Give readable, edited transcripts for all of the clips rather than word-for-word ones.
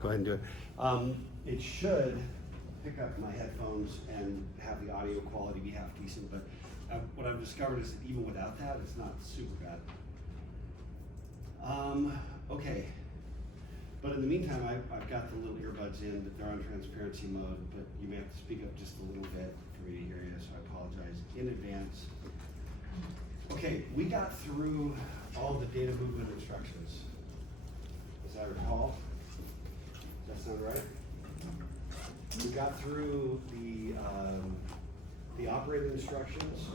go ahead and do it. It should pick up my headphones and have the audio quality be half decent, but what I've discovered is that even without that, it's not super bad. Okay, but in the meantime, I've got the little earbuds in, but they're on transparency mode, but you may have to speak up just a little bit for me to hear you, so I apologize in advance. Okay, we got through all the data movement instructions, as I recall. Does that sound right? We got through the operating instructions,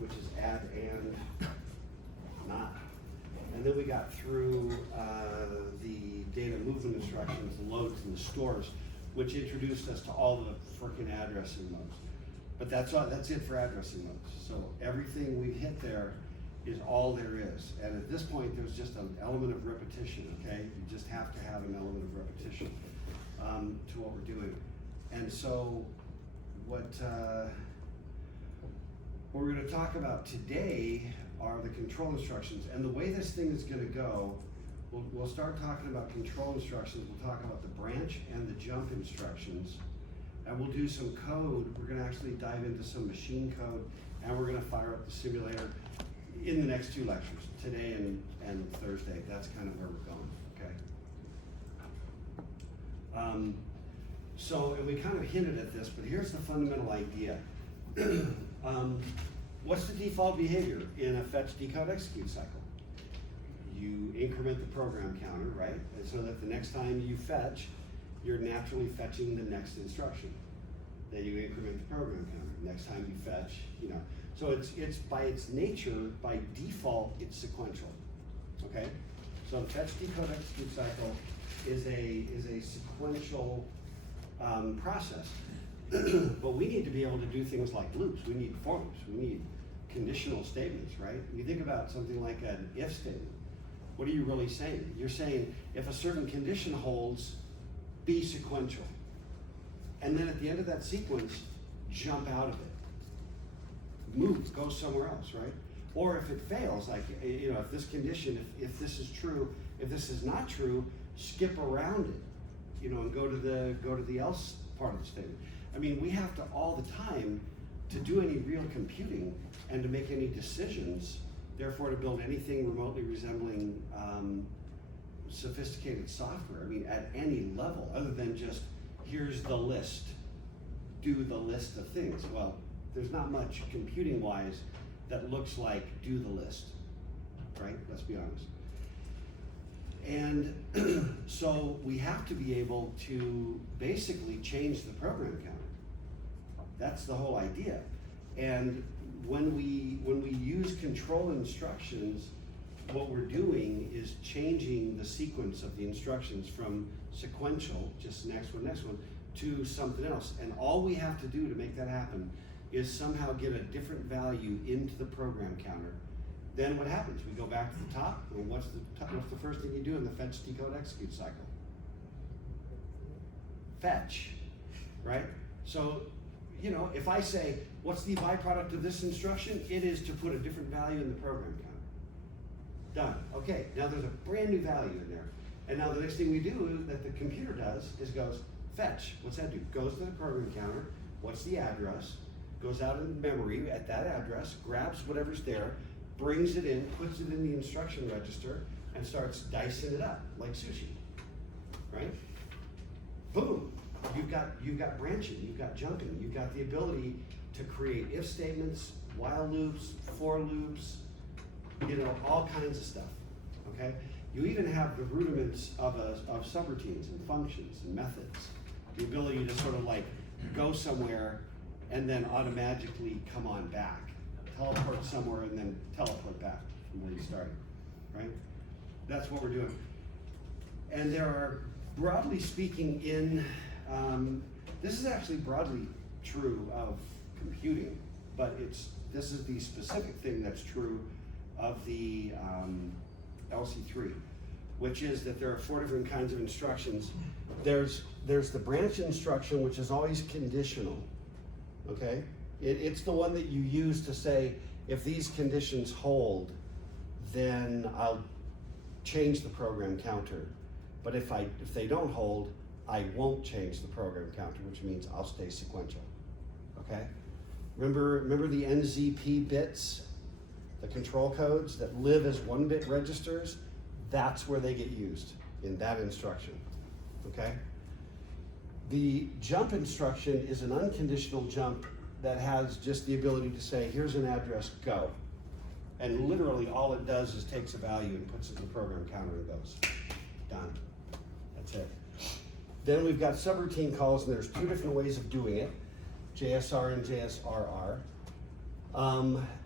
which is add and not. And then we got through the data movement instructions, the loads and the stores, which introduced us to all the frickin' addressing modes. But that's it for addressing modes. So everything we've hit there is all there is. And at this point, there's just an element of repetition, okay? You just have to have an element of repetition to what we're doing. And so what we're gonna talk about today are the control instructions. And the way this thing is gonna go, we'll start talking about control instructions. We'll talk about the branch and the jump instructions. And we'll do some code. We're gonna actually dive into some machine code, and we're gonna fire up the simulator in the next two lectures, today and Thursday. That's kind of where we're going, okay? So, and we kind of hinted at this, but here's the fundamental idea. What's the default behavior in a fetch, decode, execute cycle? You increment the program counter, right? And so that the next time you fetch, you're naturally fetching the next instruction. Then you increment the program counter. Next time you fetch, you know. So it's by its nature, by default, it's sequential, okay? So the fetch, decode, execute cycle is a sequential process. But we need to be able to do things like loops. We need for loops. We need conditional statements, right? You think about something like an if statement. What are you really saying? You're saying if a certain condition holds, be sequential. And then at the end of that sequence, jump out of it. Move, go somewhere else, right? Or if it fails, like, you know, if this condition, if this is true, if this is not true, skip around it, you know, and go to the else part of the statement. I mean, we have to all the time to do any real computing and to make any decisions, therefore to build anything remotely resembling sophisticated software. I mean, at any level, other than just, here's the list, do the list of things. Well, there's not much computing-wise that looks like do the list, right? Let's be honest. And so we have to be able to basically change the program counter. That's the whole idea. And when we use control instructions, what we're doing is changing the sequence of the instructions from sequential, just next one, to something else. And all we have to do to make that happen is somehow get a different value into the program counter. Then what happens? We go back to the top, and what's the first thing you do in the fetch, decode, execute cycle? Fetch, right? So, you know, if I say, what's the byproduct of this instruction? It is to put a different value in the program counter. Done. Okay, now there's a brand new value in there. And now the next thing we do that the computer does is goes, fetch. What's that do? Goes to the program counter. What's the address? Goes out in memory at that address, grabs whatever's there, brings it in, puts it in the instruction register, and starts dicing it up like sushi, right? Boom, you've got branching, you've got jumping, you've got the ability to create if statements, while loops, for loops, you know, all kinds of stuff, okay? You even have the rudiments of subroutines and functions and methods. The ability to sort of like go somewhere and then automatically come on back. Teleport somewhere and then teleport back from where you started, right? That's what we're doing. And there are, broadly speaking, this is actually broadly true of computing, but this is the specific thing that's true of the LC-3, which is that there are 4 different kinds of instructions. There's the branch instruction, which is always conditional, okay? It's the one that you use to say, if these conditions hold, then I'll change the program counter. But if they don't hold, I won't change the program counter, which means I'll stay sequential, okay? Remember the NZP bits, the control codes that live as 1-bit registers? That's where they get used, in that instruction, okay? The jump instruction is an unconditional jump that has just the ability to say, here's an address, go. And literally all it does is takes a value and puts it in the program counter and goes, done. That's it. Then we've got subroutine calls, and there's 2 different ways of doing it, JSR and JSRR.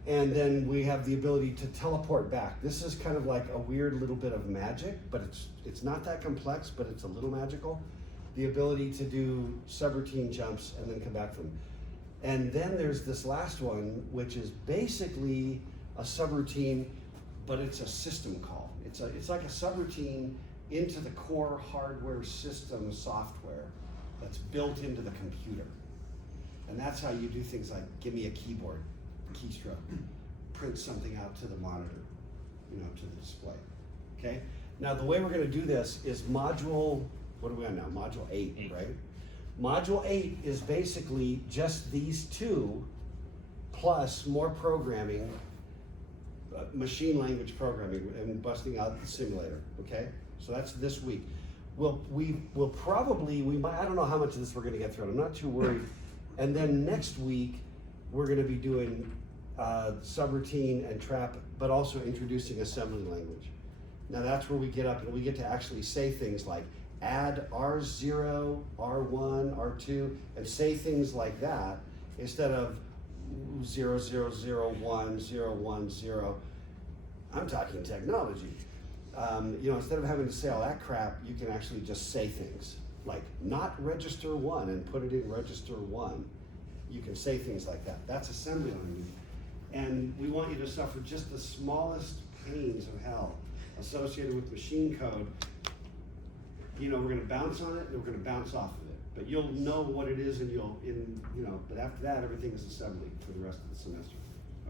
And then we have the ability to teleport back. This is kind of like a weird little bit of magic, but it's not that complex, but it's a little magical. The ability to do subroutine jumps and then come back from them. And then there's this last one, which is basically a subroutine, but it's a system call. It's like a subroutine into the core hardware system software that's built into the computer. And that's how you do things like give me a keyboard, keystroke, print something out to the monitor, to the display, okay? Now the way we're gonna do this is module, what are we on now? Module 8, right? Module 8 is basically just these 2 plus more programming, machine language programming, and busting out the simulator, okay? So that's this week. We might, I don't know how much of this we're gonna get through, I'm not too worried. And then next week, we're gonna be doing subroutine and trap, but also introducing assembly language. Now that's where we get up and we get to actually say things like add R0, R1, R2, and say things like that instead of 0, 0, 0, 1, 0, 1, 0. I'm talking technology. Instead of having to say all that crap, you can actually just say things like not register 1 and put it in register 1. You can say things like that. That's assembly language. And we want you to suffer just the smallest pains of hell associated with machine code. We're gonna bounce on it and we're gonna bounce off of it. But you'll know what it is and but after that, everything is assembly for the rest of the semester,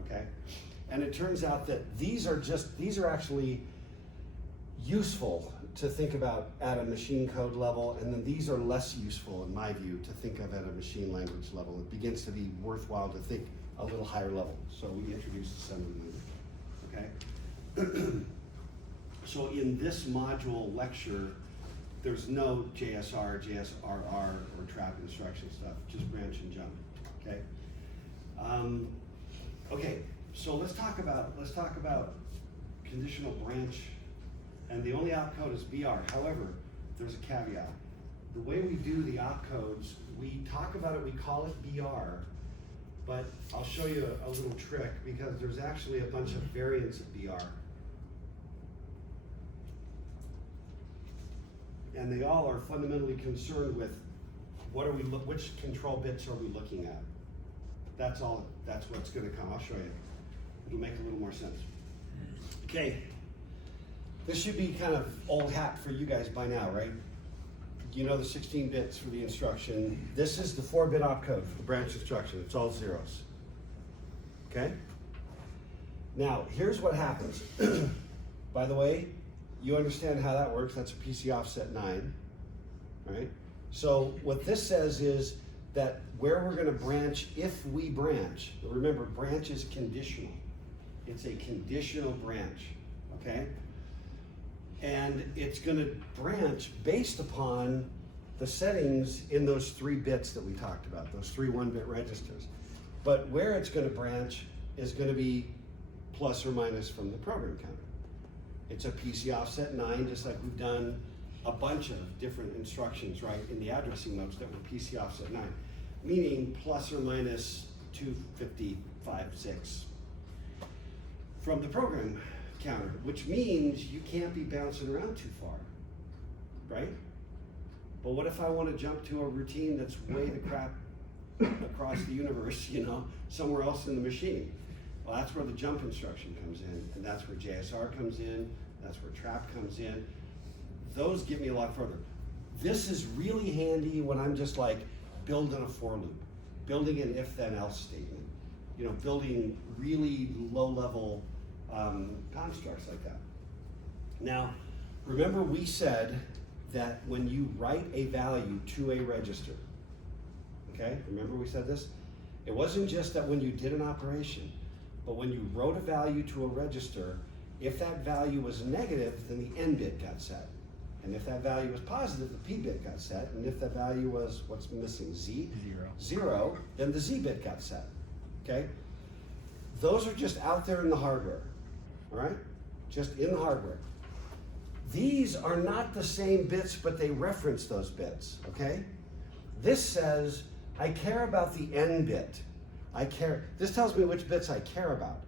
okay? And it turns out that these are actually useful to think about at a machine code level, and then these are less useful, in my view, to think of at a machine language level. It begins to be worthwhile to think a little higher level. So we introduce assembly language, okay? So in this module lecture, there's no JSR, JSRR, or trap instruction stuff, just branch and jump, okay? Okay, so let's talk about conditional branch, and the only opcode is BR. However, there's a caveat. The way we do the opcodes, we talk about it, we call it BR, but I'll show you a little trick because there's actually a bunch of variants of BR. And they all are fundamentally concerned with which control bits are we looking at. That's what's gonna come. I'll show you. It'll make a little more sense. Okay, this should be kind of old hat for you guys by now, right? You know the 16 bits for the instruction. This is the 4-bit opcode for the branch instruction. It's all zeros, okay? Now, here's what happens. By the way, you understand how that works. That's a PC offset 9, right? So what this says is that where we're gonna branch, if we branch, remember branch is conditional. It's a conditional branch, okay? And it's gonna branch based upon the settings in those 3 bits that we talked about, those 3 1-bit registers. But where it's gonna branch is gonna be plus or minus from the program counter. It's a PC offset 9, just like we've done a bunch of different instructions, right, in the addressing notes that were PC offset 9, meaning plus or minus 255, 6 from the program counter, which means you can't be bouncing around too far, right? But what if I want to jump to a routine that's way the crap across the universe, somewhere else in the machine? Well, that's where the jump instruction comes in, and that's where JSR comes in, that's where trap comes in. Those get me a lot further. This is really handy when I'm just like building a for loop, building an if then else statement, building really low level constructs like that. Now, remember we said that when you write a value to a register, okay, remember we said this? It wasn't just that when you did an operation, but when you wrote a value to a register, if that value was negative, then the N bit got set. And if that value was positive, the P bit got set. And if that value was, what's missing, Z? Zero, then the Z bit got set, okay? Those are just out there in the hardware, all right? Just in the hardware. These are not the same bits, but they reference those bits, okay? This says, I care about the N bit. This tells me which bits I care about.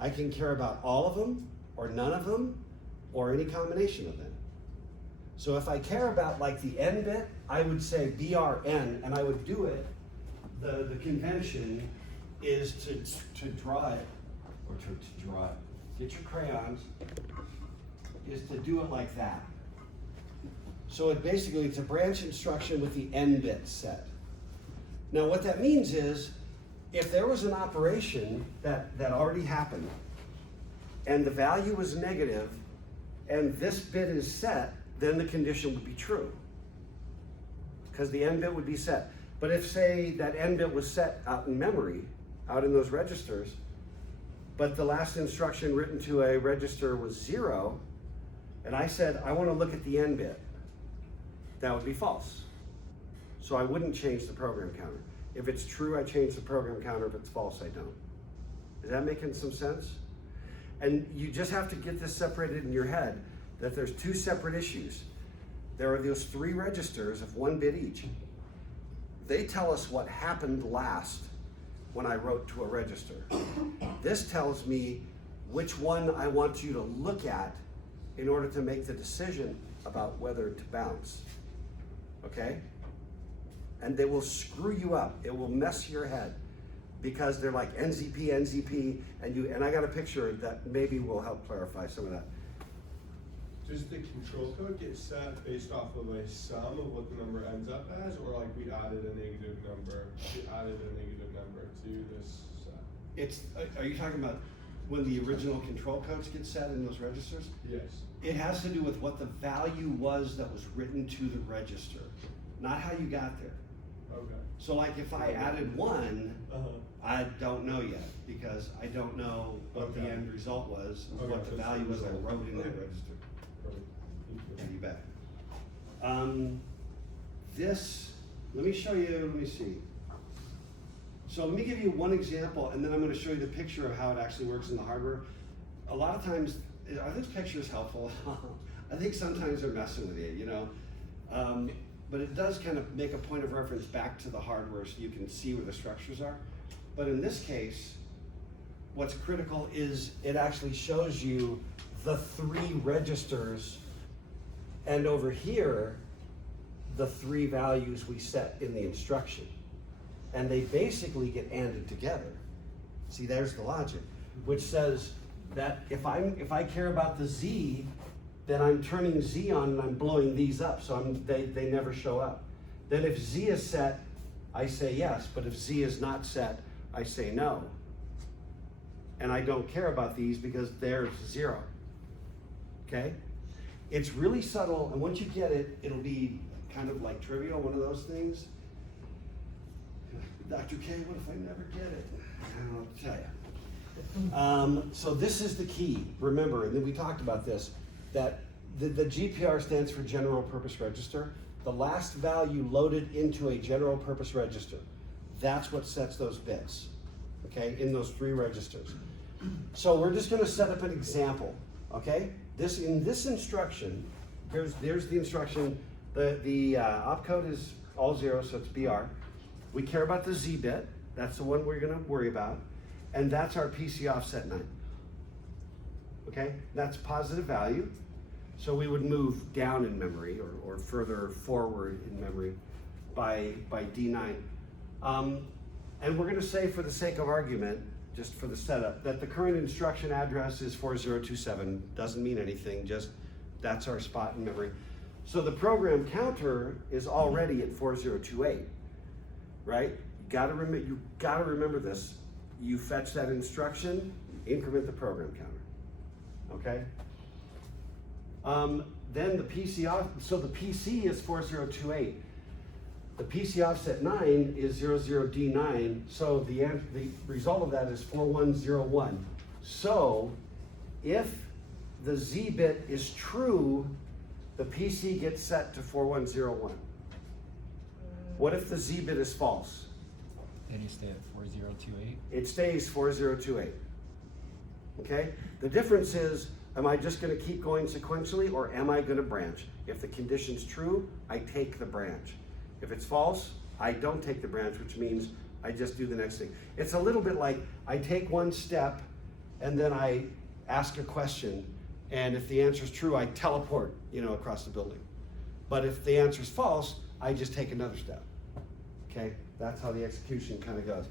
I can care about all of them, or none of them, or any combination of them. So if I care about like the N bit, I would say BRN, and I would do it. The convention is to draw it, or to draw it. Get your crayons, is to do it like that. So it basically, it's a branch instruction with the N bit set. Now what that means is, if there was an operation that already happened, and the value was negative, and this bit is set, then the condition would be true, because the N bit would be set. But if, say, that N bit was set out in memory, out in those registers, but the last instruction written to a register was 0, and I said, I want to look at the N bit, that would be false. So I wouldn't change the program counter. If it's true, I change the program counter. If it's false, I don't. Is that making some sense? And you just have to get this separated in your head, that there's two separate issues. There are those 3 registers of 1 bit each. They tell us what happened last when I wrote to a register. This tells me which one I want you to look at in order to make the decision about whether to bounce, okay? And they will screw you up. It will mess your head, because they're like NZP, NZP, and I got a picture that maybe will help clarify some of that. Does the control code get set based off of a sum of what the number ends up as, or like we added a negative number to this set? Are you talking about when the original control codes get set in those registers? Yes. It has to do with what the value was that was written to the register, not how you got there. Okay. So like if I added 1, I don't know yet, because I don't know what the end result was, what the value was I wrote in that register. Yeah, you bet. Let me show you, let me see. So let me give you one example, and then I'm going to show you the picture of how it actually works in the hardware. A lot of times, are these pictures helpful? I think sometimes they're messing with you, you know. But it does kind of make a point of reference back to the hardware so you can see where the structures are. But in this case, what's critical is it actually shows you the 3 registers, and over here, the 3 values we set in the instruction. And they basically get ANDed together. See, there's the logic, which says that if I care about the Z, then I'm turning Z on and I'm blowing these up, so they never show up. Then if Z is set, I say yes, but if Z is not set, I say no. And I don't care about these because they're 0, okay? It's really subtle, and once you get it, it'll be kind of like trivial, one of those things. Dr. K, what if I never get it? I'll tell you. So this is the key, remember, and then we talked about this, that the GPR stands for General Purpose Register. The last value loaded into a General Purpose Register, that's what sets those bits, okay, in those 3 registers. So we're just gonna set up an example, okay? In this instruction, there's the instruction, the opcode is all 0, so it's BR. We care about the Z bit, that's the one we're gonna worry about, and that's our PC offset 9. Okay, that's positive value, so we would move down in memory or further forward in memory by D9. And we're gonna say, for the sake of argument, just for the setup, that the current instruction address is 4027, doesn't mean anything, just that's our spot in memory. So the program counter is already at 4028, right? You gotta remember this. You fetch that instruction, increment the program counter, okay? then the PC off, so the PC is 4028. The PC offset 9 is 00D9, so the result of that is 4101. So if the Z bit is true, the PC gets set to 4101. What if the Z bit is false? Then you stay at 4028. It stays 4028. Okay? The difference is, am I just going to keep going sequentially, or am I going to branch? If the condition's true, I take the branch. If it's false, I don't take the branch, which means I just do the next thing. It's a little bit like I take one step and then I ask a question, and if the answer's true, I teleport, across the building. But if the answer's false, I just take another step. Okay? That's how the execution kind of goes.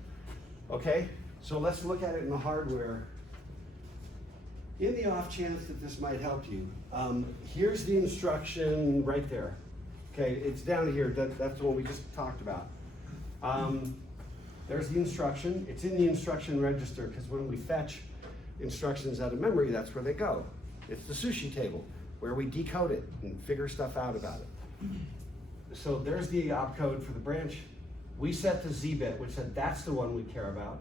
Okay? So let's look at it in the hardware. In the off chance that this might help you, here's the instruction right there. Okay, it's down here, that's the one we just talked about. There's the instruction, it's in the instruction register, because when we fetch instructions out of memory, that's where they go. It's the sushi table, where we decode it and figure stuff out about it. So there's the opcode for the branch. We set the Z bit, which said that's the one we care about.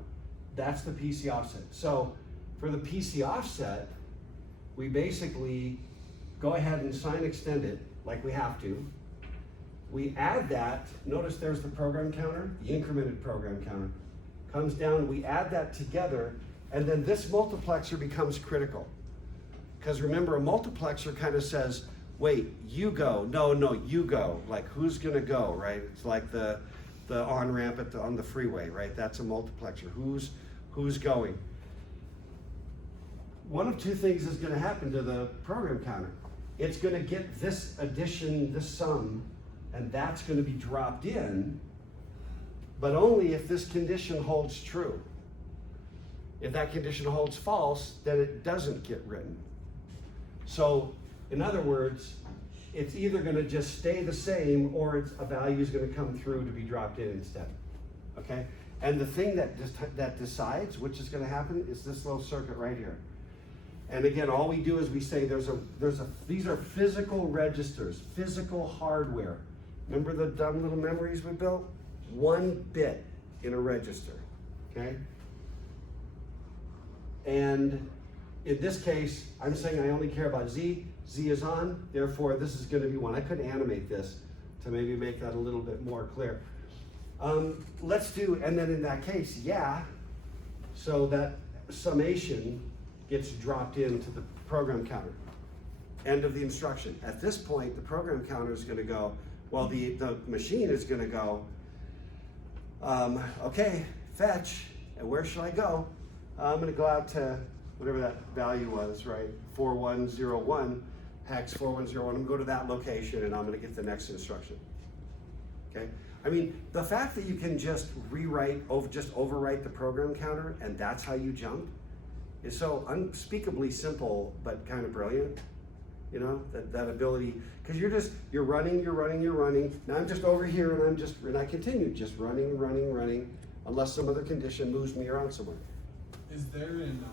That's the PC offset. So for the PC offset, we basically go ahead and sign extend it like we have to. We add that, notice there's the program counter, the incremented program counter. Comes down, we add that together, and then this multiplexer becomes critical. Because remember, a multiplexer kind of says, wait, you go, no, you go. Like, who's gonna go, right? It's like the on-ramp on the freeway, right? That's a multiplexer, who's going? One of two things is gonna happen to the program counter. It's gonna get this addition, this sum, and that's going to be dropped in, but only if this condition holds true. If that condition holds false, then it doesn't get written. So, in other words, it's either going to just stay the same, or a value is going to come through to be dropped in instead. Okay? And the thing that decides which is going to happen is this little circuit right here. And again, all we do is we say these are physical registers, physical hardware. Remember the dumb little memories we built? 1 bit in a register, okay? And in this case, I'm saying I only care about Z. Z is on, therefore this is gonna be 1. I could animate this to maybe make that a little bit more clear. Let's do, and then in that case, yeah, so that summation gets dropped into the program counter. End of the instruction. At this point, the program counter is gonna go, well, the machine is gonna go, okay, fetch, and where should I go? I'm gonna go out to whatever that value was, right? 4101, hex 4101, I'm gonna go to that location and I'm gonna get the next instruction, okay? I mean, the fact that you can just overwrite the program counter and that's how you jump is so unspeakably simple, but kind of brilliant. That ability, because you're running. Now I'm just over here and I continue just running, unless some other condition moves me around somewhere. Is there an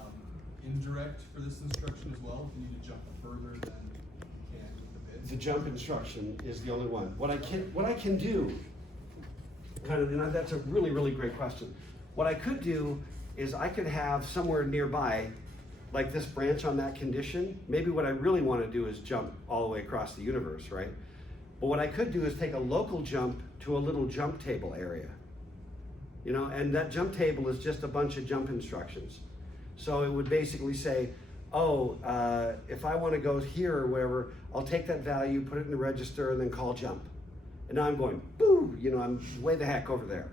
indirect for this instruction as well? If you need to jump further than you can with the bit? The jump instruction is the only one. What I can do, and that's a really, really great question. What I could do is I could have somewhere nearby, like this branch on that condition. Maybe what I really want to do is jump all the way across the universe, right? But what I could do is take a local jump to a little jump table area. And that jump table is just a bunch of jump instructions. So it would basically say, if I want to go here or wherever, I'll take that value, put it in the register, and then call jump. And now I'm going, boo, I'm way the heck over there.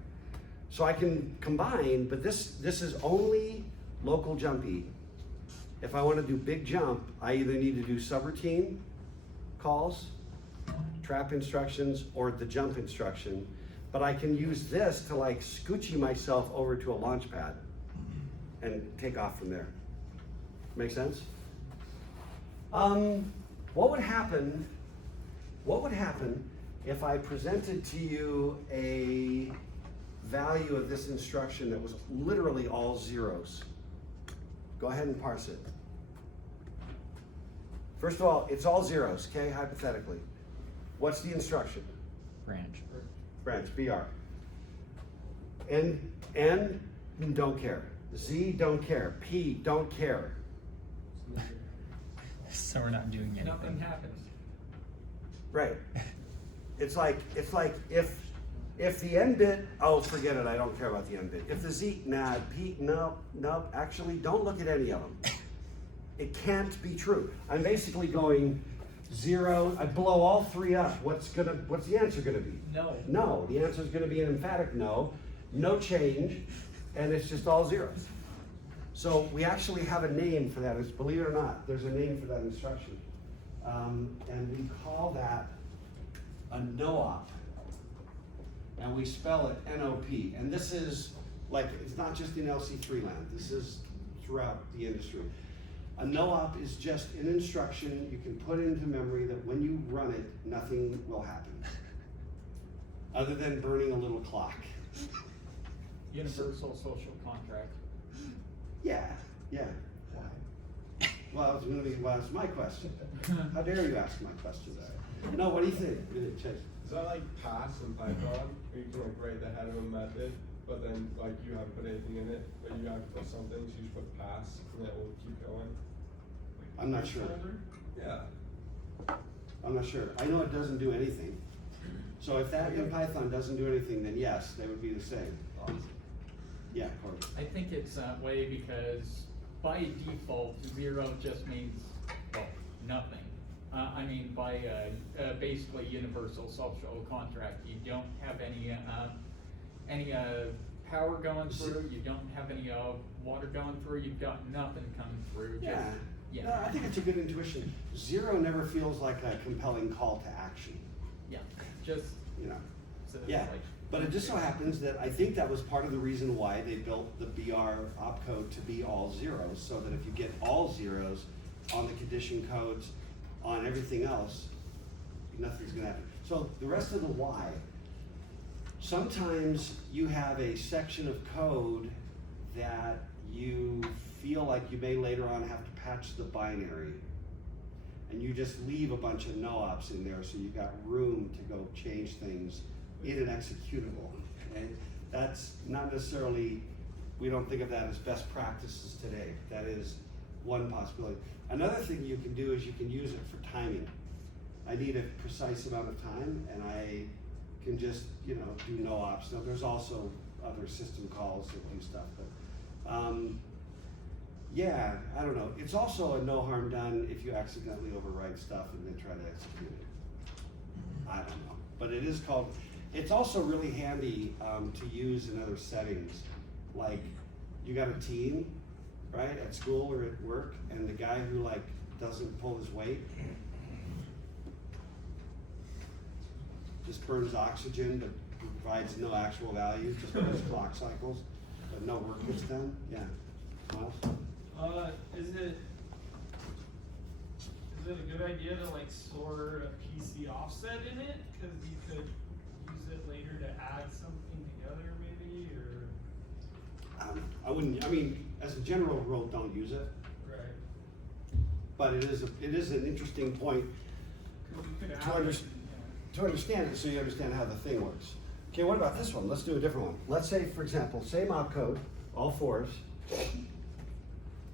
So I can combine, but this is only local jumpy. If I want to do big jump, I either need to do subroutine calls, trap instructions, or the jump instruction. But I can use this to like scoochie myself over to a launch pad and take off from there. Make sense? What would happen if I presented to you a value of this instruction that was literally all zeros? Go ahead and parse it. First of all, it's all zeros, okay, hypothetically. What's the instruction? Branch. Branch, BR. N, don't care. Z, don't care. P, don't care. So we're not doing anything. Nothing happens. Right. It's like if the N bit, oh, forget it, I don't care about the N bit. If the Z, nah, P, no, actually, don't look at any of them. It can't be true. I'm basically going 0, I blow all 3 up. What's the answer gonna be? No. No, the answer is gonna be an emphatic no change, and it's just all zeros. So we actually have a name for that, believe it or not, there's a name for that instruction. And we call that a no-op. And we spell it N-O-P. And this is, like, it's not just in LC-3 land, this is throughout the industry. A no-op is just an instruction you can put into memory that when you run it, nothing will happen. Other than burning a little clock. Universal social contract. Yeah. Well, it's my question. How dare you ask my question? No, what do you think? Chase? Is that like pass in Python, where you can like write the head of a method, but then like you haven't put anything in it, but you have to put something, so you just put pass, and it will keep going? I'm not sure. Yeah. I'm not sure. I know it doesn't do anything. So if that in Python doesn't do anything, then yes, they would be the same. Yeah, Corbin. I think it's that way because by default, 0 just means, well, nothing. I mean, by basically universal social contract, you don't have any power going through, you don't have any water going through, you've got nothing coming through. Yeah. Yeah. No, I think it's a good intuition. 0 never feels like a compelling call to action. Yeah, just, You know. so Yeah. like. But it just so happens that I think that was part of the reason why they built the BR opcode to be all zeros, so that if you get all zeros on the condition codes, on everything else, nothing's gonna happen. So the rest of the why, sometimes you have a section of code that you feel like you may later on have to patch the binary, and you just leave a bunch of no-ops in there so you got room to go change things in an executable. Okay? That's not necessarily, we don't think of that as best practices today. That is one possibility. Another thing you can do is you can use it for timing. I need a precise amount of time, and I can just, do no ops. Now, there's also other system calls that do stuff, but yeah, I don't know. It's also a no harm done if you accidentally overwrite stuff and then try to execute it. I don't know, but it is called. It's also really handy to use in other settings, like you got a team, right, at school or at work, and the guy who like doesn't pull his weight just burns oxygen but provides no actual value, just burns clock cycles, but no work gets done. Yeah. Miles? Is it a good idea to like store a PC offset in it? Cause you could use it later to add something together maybe, or? I wouldn't, as a general rule, don't use it, Right. but it is an interesting point Cause you could To add under- it, to understand it, so you understand how the thing works. Okay, what about this one? Let's do a different one. Let's say, for example, same opcode, all 4s,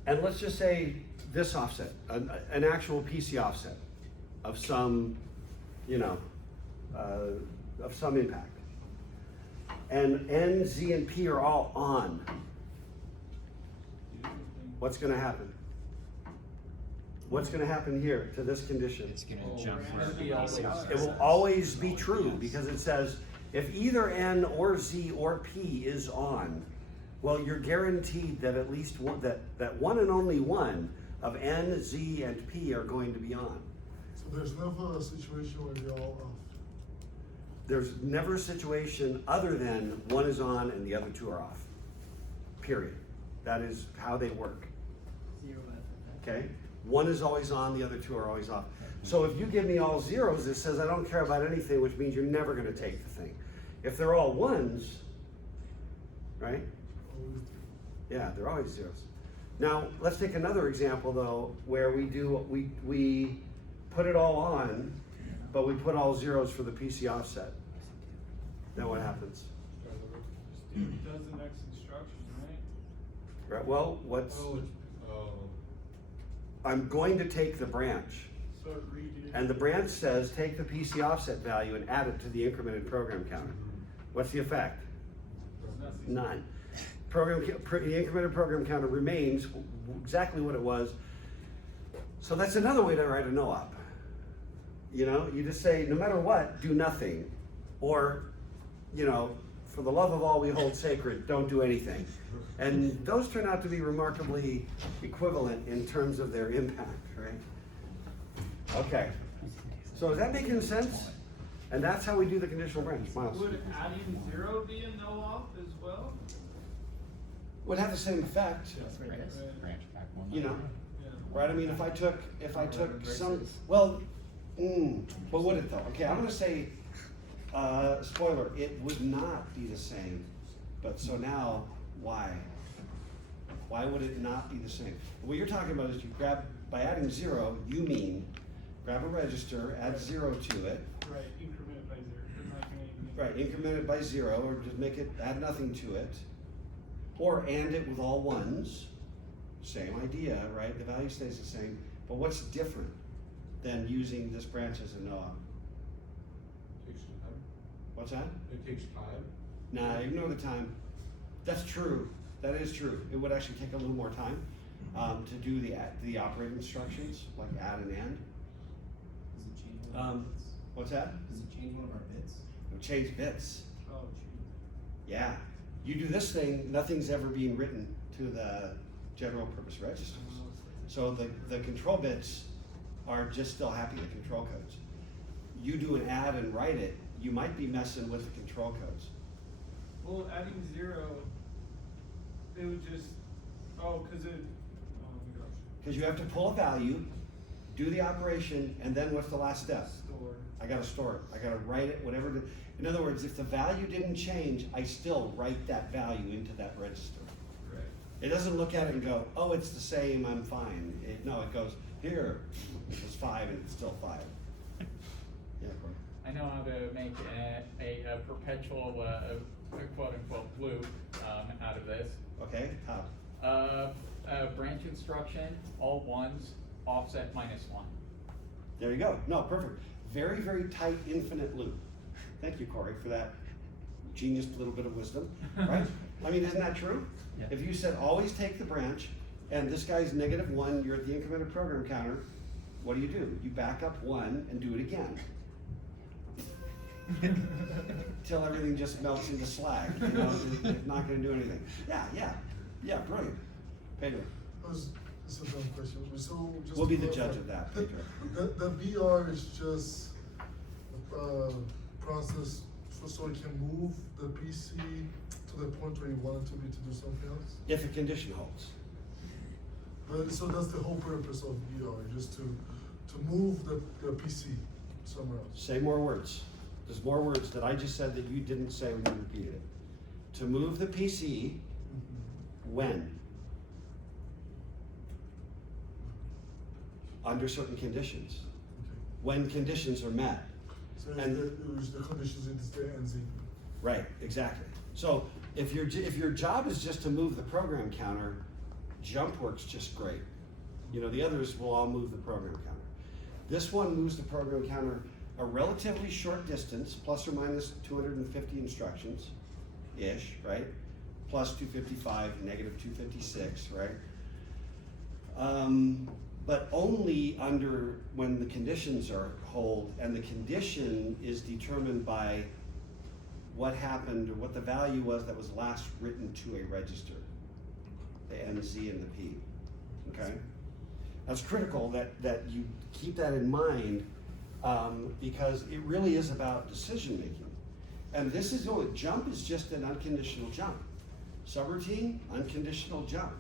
and let's just say this offset, an actual PC offset of some, of some impact. And N, Z, and P are all on. What's gonna happen? What's gonna happen here to this condition? It's gonna Oh, jump branch where will always PC be offset It will says. always be true, because it says, if either N or Z or P is on, well, you're guaranteed that at least one, that one and only one of N, Z, and P are going to be on. So there's never a situation where they're all off. There's never a situation other than one is on and the other 2 are off. Period. That is how they work. 0 Okay? One is always on, the other 2 are always off. So if you give me all zeros, it says I don't care about anything, which means you're never gonna take the thing. If they're all ones, right? Always. Yeah, they're always zeros. Now, let's take another example though, where we put it all on, but we put all zeros for the PC offset. Then what happens? It does the next instruction, right? Right, well, Oh. I'm going to take the branch, So it redo. and the branch says, take the PC offset value and add it to the incremented program counter. What's the effect? Nothing. None. The incremented program counter remains exactly what it was. So that's another way to write a no-op. You know, you just say, no matter what, do nothing. Or, you know, for the love of all we hold sacred, don't do anything. And those turn out to be remarkably equivalent in terms of their impact, right? Okay. So is that making sense? And that's how we do the conditional branch. Miles? Would adding 0 be a no-op as well? Would have the same effect, Branch back one. you know, Yeah. right? I mean, if I took some, well, but would it though? Okay, I'm gonna say, spoiler, it would not be the same. But so now, why? Why would it not be the same? What you're talking about is you grab, by adding 0, you mean grab a register, add 0 to it, Right, increment by 0. You're not gonna even- right, increment it by 0, or just make it, add nothing to it. Or and it with all ones, same idea, right? The value stays the same, but what's different than using this branch as a no-op? Takes time. What's that? It takes time. Nah, ignore the time. That's true, that is true. It would actually take a little more time, to do the operating instructions, like add and and. Does it change one of our bits? What's that? Does it change one of our bits? It would change bits. Oh, gee. Yeah, you do this thing, nothing's ever being written to the general purpose registers. So the control bits are just still happy to control codes. You do an add and write it, you might be messing with the control codes. Well, adding 0, it would just, oh my gosh. Because you have to pull a value, do the operation, and then what's the last step? Store. I gotta store it, I gotta write it, whatever. In other words, if the value didn't change, I still write that value into that register. Right. It doesn't look at it and go, oh, it's the same, I'm fine. No, it goes, here, it was 5 and it's still 5. Yeah, Corey. I know how to make a perpetual, quote unquote loop, out of this. Okay, how? Branch instruction, all ones, offset -1. There you go. No, perfect. Very, very tight infinite loop. Thank you, Corey, for that genius little bit of wisdom, right? I mean, isn't that true? Yeah. If you said always take the branch, and this guy's -1, you're at the incremented program counter, what do? You back up 1 and do it again. Till everything just melts into slag, you know, it's not gonna do anything. Yeah, brilliant. Pedro, It's a dumb question. So just we'll be to the judge clarify, of that, Pedro. The BR is just a process so it can move the PC to the point where you want it to be to do something else? If a condition holds. But, so that's the whole purpose of BR, just to move the PC somewhere else. Say more words. There's more words that I just said that you didn't say when you repeated it. To move the PC, when? Under certain conditions. Okay. When conditions are met. So And- the conditions in this day and Z. Right, exactly. So if your job is just to move the program counter, jump works just great. You know, the others will all move the program counter. This one moves the program counter a relatively short distance, plus or minus 250 instructions-ish, right? Plus 255, negative 256, right? But only under when the conditions are hold, and the condition is determined by what happened or what the value was that was last written to a register, the N, Z, and the P, okay? That's critical that you keep that in mind, because it really is about decision making. And this is only, jump is just an unconditional jump. Subroutine, unconditional jump.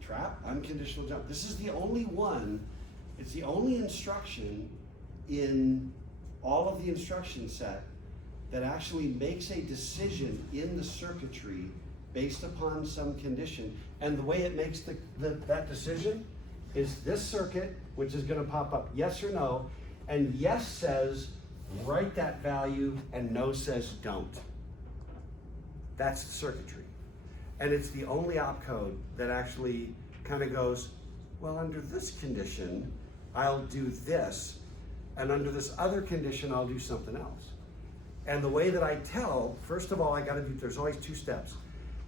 Trap, unconditional jump. This is the only one, it's the only instruction in all of the instruction set that actually makes a decision in the circuitry based upon some condition. And the way it makes that decision is this circuit, which is gonna pop up yes or no, and yes says write that value and no says don't. That's the circuitry. And it's the only opcode that actually kind of goes, well, under this condition, I'll do this, and under this other condition, I'll do something else. And the way that I tell, first of all, I gotta do, there's always two steps.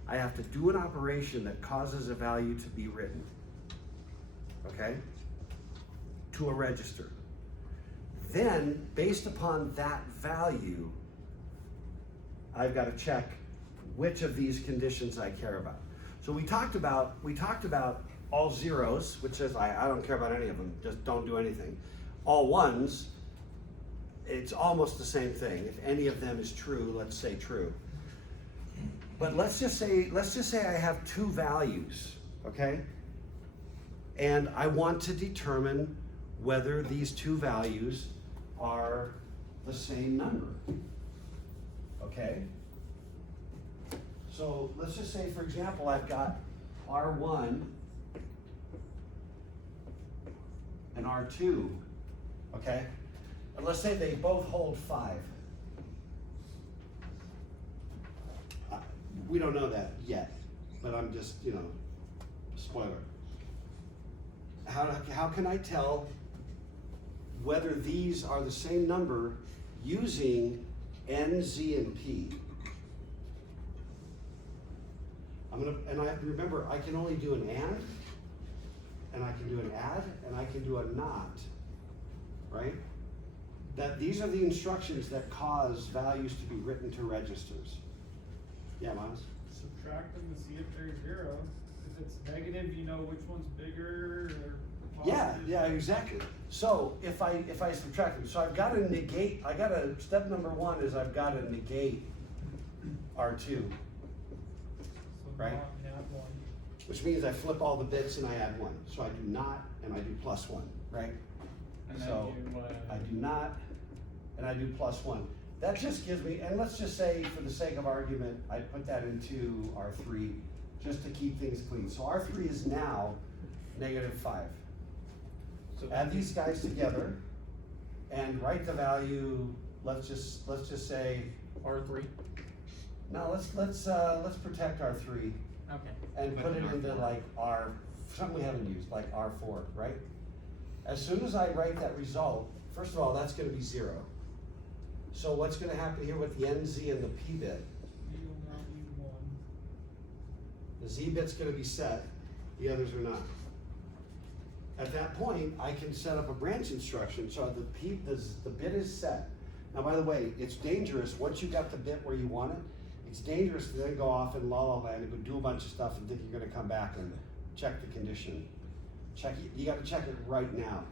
I have to do an operation that causes a value to be written, okay, to a register. Then, based upon that value, I've gotta check which of these conditions I care about. So we talked about all zeros, which says I don't care about any of them, just don't do anything. All ones, it's almost the same thing. If any of them is true, let's say true. But let's just say I have two values, okay? And I want to determine whether these two values are the same number, okay? So let's just say, for example, I've got R1 and R2, okay? And let's say they both hold 5. We don't know that yet, but I'm just, spoiler. How can I tell whether these are the same number using N, Z, and P? And I remember, I can only do an and I can do an add, and I can do a not, right? That these are the instructions that cause values to be written to registers. Yeah, Miles? Subtract them to see if they're zero. If it's negative, you know which one's bigger or positive. Yeah, exactly. So if I subtract them, so I've got to negate, step number 1 is I've got to negate R2, So right? not add one. Which means I flip all the bits and I add 1. So I do not and I do plus 1, right? And then So I do not and I do plus 1. That just gives me, and let's just say for the sake of argument, I put that into R3 just to keep things clean. So R3 is now -5. So Add these guys together and write the value. Let's just say R3. no. Let's protect R3 Okay. and put it into like something we haven't used, like R4, right? As soon as I write that result, first of all, that's going to be 0. So what's going to happen here with the N, Z, and the P bit? You will not need one. The Z bit's going to be set, the others are not. At that point, I can set up a branch instruction, so the bit is set. Now, by the way, it's dangerous, once you got the bit where you want it, it's dangerous to then go off in la la land and go do a bunch of stuff and think you're going to come back and check the condition. You got to check it right now.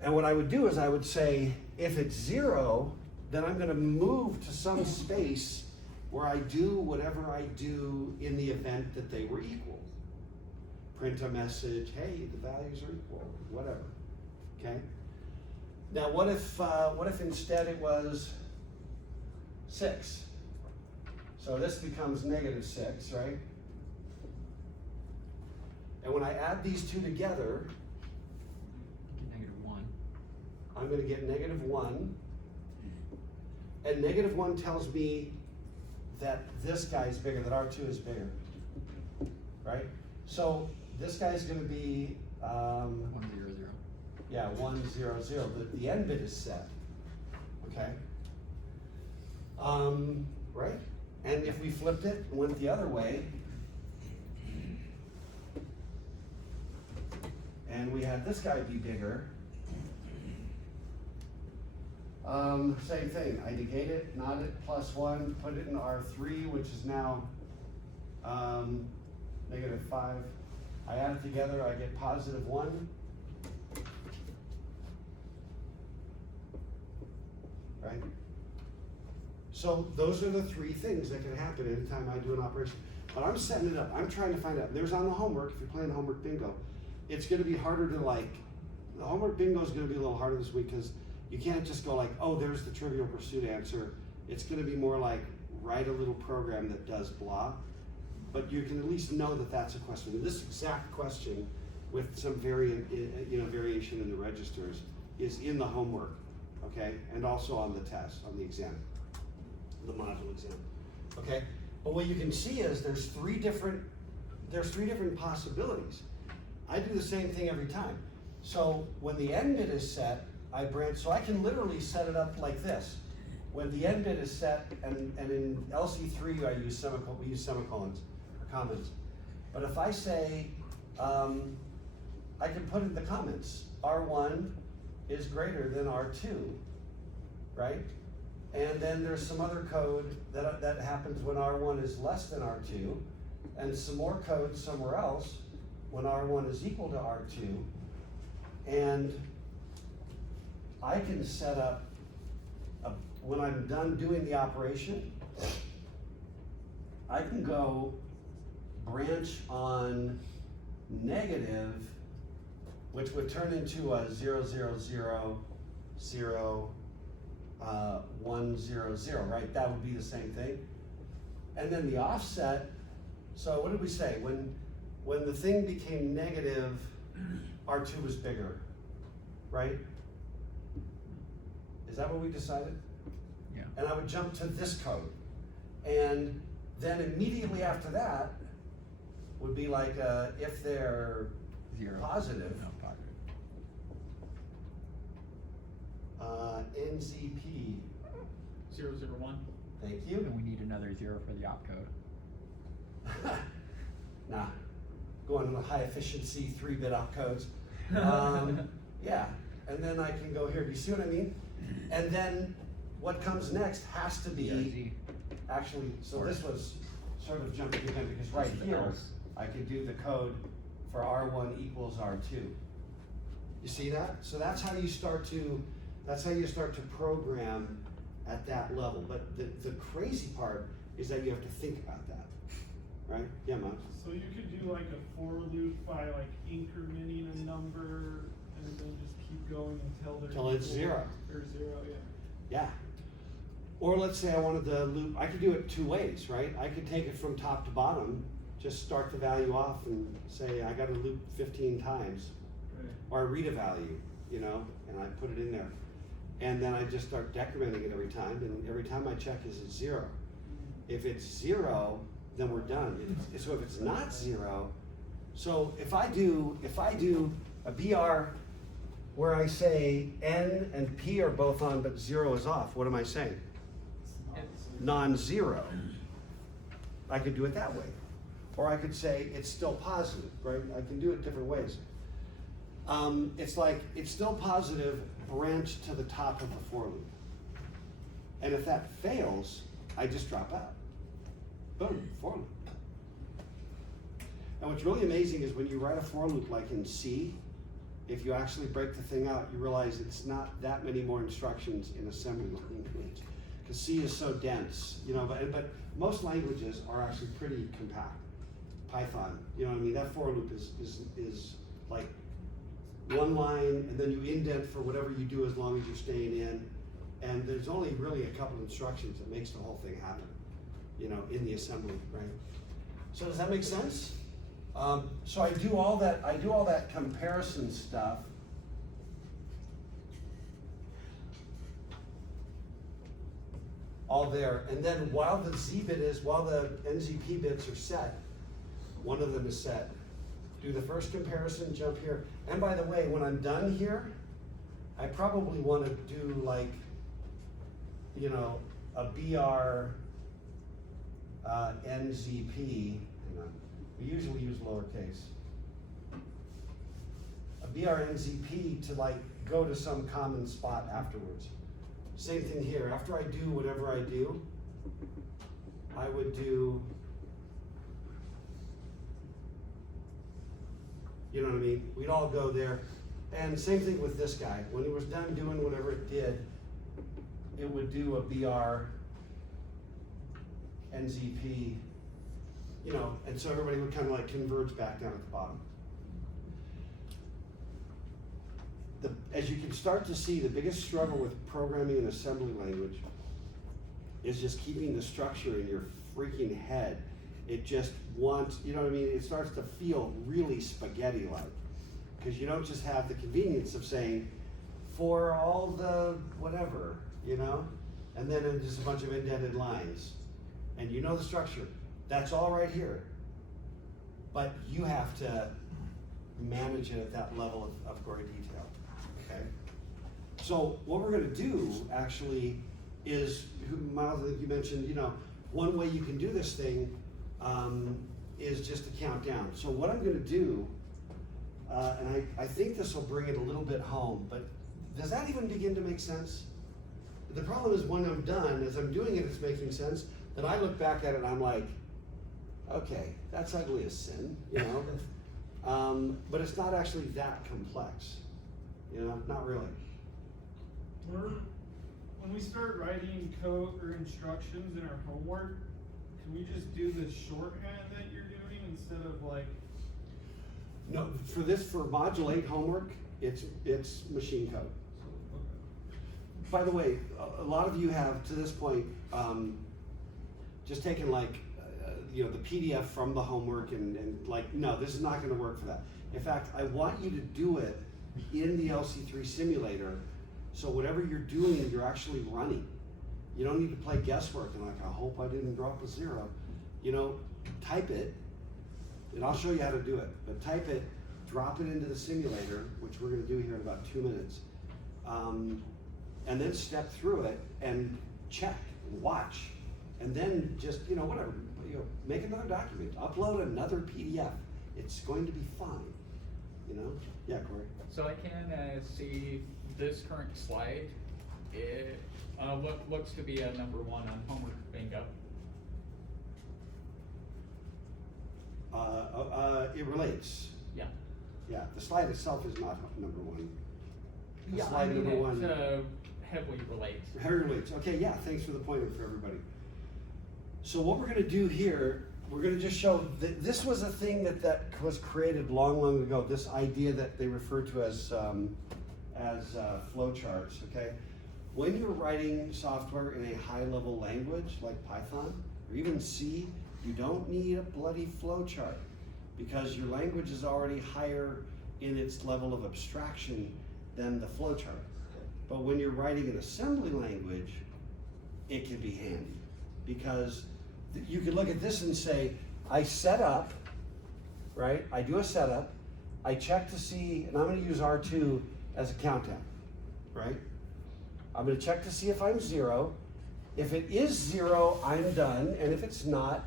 And what I would do is I would say, if it's 0, then I'm going to move to some space where I do whatever I do in the event that they were equal. Print a message, hey, the values are equal, whatever, okay? Now what if instead it was 6? So this becomes -6, right? And when I add these two together, Get -1. I'm going to get -1. And -1 tells me that this guy is bigger, that R2 is bigger, right? So this guy's going to be, 1, 0, 0. yeah, 1, 0, 0. The end bit is set, okay? Right? And if we flipped it and went the other way, and we had this guy be bigger, same thing. I negate it, not it, +1, put it in R3, which is now -5. I add it together, I get +1. Right? So those are the 3 things that can happen anytime I do an operation. But I'm setting it up, I'm trying to find out. There's on the homework, if you're playing homework bingo, it's gonna be harder to the homework bingo is gonna be a little harder this week because you can't just go like, oh, there's the Trivial Pursuit answer. It's gonna be more like, write a little program that does blah, but you can at least know that that's a question. And this exact question with some variation in the registers is in the homework, okay? And also on the test, on the exam, the module exam, okay? But what you can see is there's three different possibilities. I do the same thing every time. So when the end bit is set, I branch, so I can literally set it up like this. When the end bit is set, and in LC-3 we use semicolons or comments. But if I say, I can put in the comments, R1 is greater than R2, right? And then there's some other code that happens when R1 is less than R2, and some more code somewhere else when R1 is equal to R2. And I can set up, when I'm done doing the operation, I can go branch on negative, which would turn into a 0, 0, 0, 0, 1, 0, 0, right? That would be the same thing. And then the offset, so what did we say? When the thing became negative, R2 was bigger, right? Is that what we decided? Yeah. And I would jump to this code. And then immediately after that would be like if they're 0. positive, No, positive. NZP, 001. thank you. And we need another 0 for the opcode. Nah, going to the high efficiency 3-bit opcodes. Yeah, and then I can go here, do you see what I mean? And then what comes next has to be, ERZ. actually, so this was sort of jumping again, because right This is the here, else. I could do the code for R1 equals R2. You see that? So that's how you start to program at that level. But the crazy part is that you have to think about that, right? Yeah, Mom? So you could do like a for loop by like incrementing a number and then just keep going until they're Till it's equal 0. Or 0, yeah. Yeah. Or let's say I wanted the loop, I could do it two ways, right? I could take it from top to bottom, just start the value off and say, I got to loop 15 times. Right. Or I read a value, you know, and I put it in there. And then I just start decrementing it every time, and every time I check, is it 0? If it's 0, then we're done. So if it's not 0, so if I do a BR where I say N and P are both on, but 0 is off, what am I saying? Non-zero. I could do it that way. Or I could say it's still positive, right? I can do it different ways. It's like, it's still positive, branch to the top of the for loop. And if that fails, I just drop out. Boom, for loop. And what's really amazing is when you write a for loop like in C, if you actually break the thing out, you realize it's not that many more instructions in assembly language. Because C is so dense, you know, but most languages are actually pretty compact. Python, you know what I mean? That for loop is like one line, and then you indent for whatever you do as long as you're staying in. And there's only really a couple instructions that makes the whole thing happen, you know, in the assembly, right? So does that make sense? So I do all that comparison stuff. All there, and then while the NZP bits are set, one of them is set. Do the first comparison, jump here. And by the way, when I'm done here, I probably want to do like, you know, a BR NZP. Hang on. We usually use lowercase. A BR NZP to like go to some common spot afterwards. Same thing here. After I do whatever I do, I would do, you know what I mean? We'd all go there. And same thing with this guy. When he was done doing whatever it did, it would do a BR NZP, you know, and so everybody would kind of like converge back down at the bottom. As you can start to see, the biggest struggle with programming an assembly language is just keeping the structure in your freaking head. It just wants, you know what I mean? It starts to feel really spaghetti-like. Because you don't just have the convenience of saying, for all the whatever, you know? And then it's just a bunch of indented lines. And you know the structure. That's all right here. But you have to manage it at that level of gory detail, okay? So what we're gonna do, actually, is, Miles, I think you mentioned, you know, one way you can do this thing is just to count down. So what I'm gonna do, and I think this will bring it a little bit home, but does that even begin to make sense? The problem is when I'm done, as I'm doing it, it's making sense, then I look back at it and I'm like, okay, that's ugly as sin, you know? But it's not actually that complex, you know, not really. When we start writing code or instructions in our homework, can we just do the shorthand that you're doing instead of like? No, for Module 8 homework, it's machine code. By the way, a lot of you have, to this point, just taken like, you know, the PDF from the homework and like, no, this is not gonna work for that. In fact, I want you to do it in the LC-3 simulator, so whatever you're doing, you're actually running. You don't need to play guesswork and like, I hope I didn't drop a 0. You know, type it, and I'll show you how to do it, but type it, drop it into the simulator, which we're gonna do here in about 2 minutes, and then step through it and check, and watch, and then just, you know, whatever, you know, make another document, upload another PDF. It's going to be fine, you know? Yeah, Corey? So I can see this current slide, it looks to be a number 1 on homework bingo. It relates. Yeah. Yeah, the slide itself is not number 1. The Yeah, I slide mean, number 1. it heavily relates. Heavily relates. Okay, yeah, thanks for the pointer for everybody. So what we're gonna do here, we're gonna just show that this was a thing that was created long, long ago, this idea that they refer to as flowcharts, okay? When you're writing software in a high-level language like Python or even C, you don't need a bloody flowchart because your language is already higher in its level of abstraction than the flowchart. But when you're writing an assembly language, it can be handy because you can look at this and say, I set up, right? I do a setup, I check to see, and I'm gonna use R2 as a countdown, right? I'm gonna check to see if I'm 0. If it is 0, I'm done, and if it's not,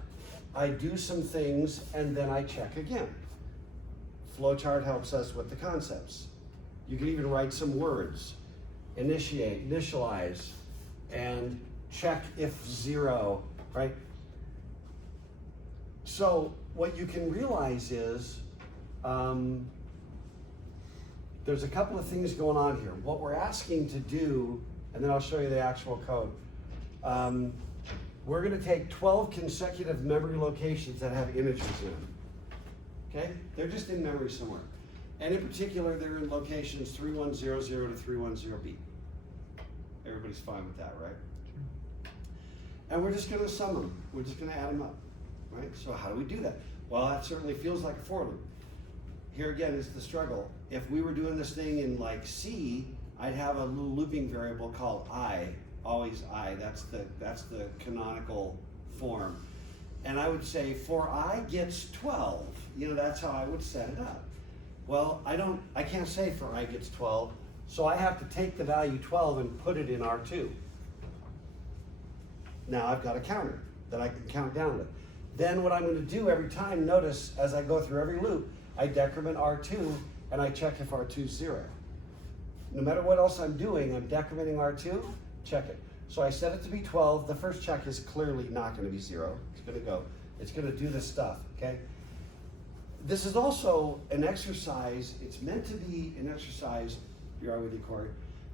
I do some things and then I check again. Flowchart helps us with the concepts. You can even write some words, initiate, initialize, and check if 0, right? So what you can realize is there's a couple of things going on here. What we're asking to do, and then I'll show you the actual code. We're gonna take 12 consecutive memory locations that have integers in them, okay? They're just in memory somewhere. And in particular, they're in locations 3100 to 310B. Everybody's fine with that, right? And we're just gonna sum them. We're just gonna add them up, right? So how do we do that? Well, that certainly feels like a for loop. Here again is the struggle. If we were doing this thing in like C, I'd have a little looping variable called I, always I. That's the canonical form. And I would say for I gets 12. You know, that's how I would set it up. Well, I can't say for I gets 12, so I have to take the value 12 and put it in R2. Now I've got a counter that I can count down with. Then what I'm gonna do every time, notice as I go through every loop, I decrement R2 and I check if R2 is 0. No matter what else I'm doing, I'm decrementing R2, check it. So I set it to be 12. The first check is clearly not gonna be 0. It's gonna do this stuff, okay? This is also an exercise. It's meant to be an exercise, you're with you, Corey.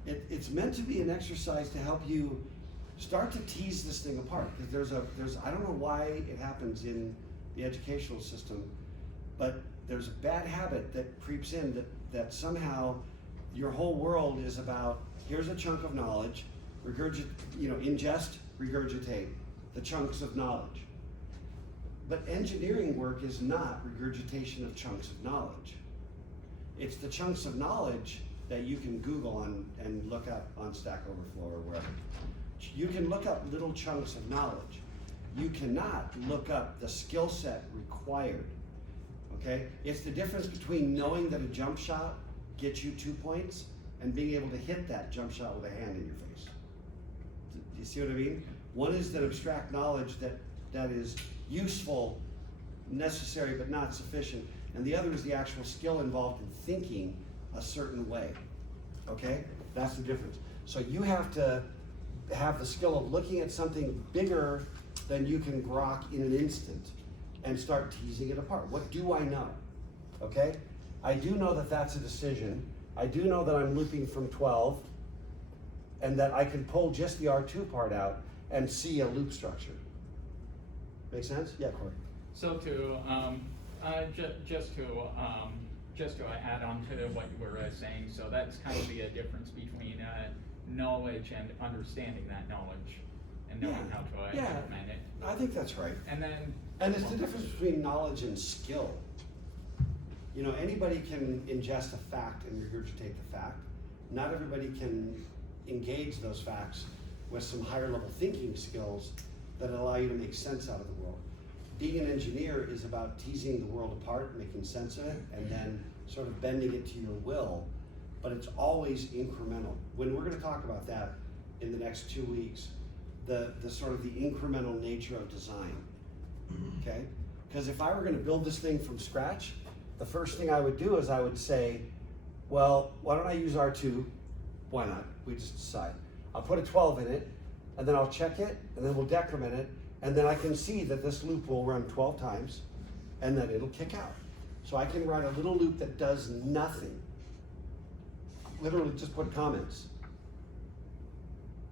It's meant to be an exercise to help you start to tease this thing apart. There's I don't know why it happens in the educational system, but there's a bad habit that creeps in that somehow your whole world is about, here's a chunk of knowledge, ingest, regurgitate the chunks of knowledge. But engineering work is not regurgitation of chunks of knowledge. It's the chunks of knowledge that you can Google and look up on Stack Overflow or wherever. You can look up little chunks of knowledge. You cannot look up the skill set required, okay? It's the difference between knowing that a jump shot gets you 2 points and being able to hit that jump shot with a hand in your face. Do you see what I mean? One is that abstract knowledge that is useful, necessary, but not sufficient. And the other is the actual skill involved in thinking a certain way, okay? That's the difference. So you have to have the skill of looking at something bigger than you can grok in an instant and start teasing it apart. What do I know, okay? I do know that that's a decision. I do know that I'm looping from 12 and that I can pull just the R2 part out and see a loop structure. Make sense? Yeah, Corey. So to just to add on to what you were saying, so that's kind of the difference between knowledge and understanding that knowledge and knowing how to implement it. I think that's right. And it's the difference between knowledge and skill. You know, anybody can ingest a fact and regurgitate the fact. Not everybody can engage those facts with some higher level thinking skills that allow you to make sense out of the world. Being an engineer is about teasing the world apart, making sense of it, and then sort of bending it to your will, but it's always incremental. When we're gonna talk about that in the next 2 weeks, the sort of the incremental nature of design, okay? Because if I were gonna build this thing from scratch, the first thing I would do is I would say, well, why don't I use R2? Why not? We just decide. I'll put a 12 in it, and then I'll check it, and then we'll decrement it, and then I can see that this loop will run 12 times, and then it'll kick out. So I can write a little loop that does nothing. Literally just put comments,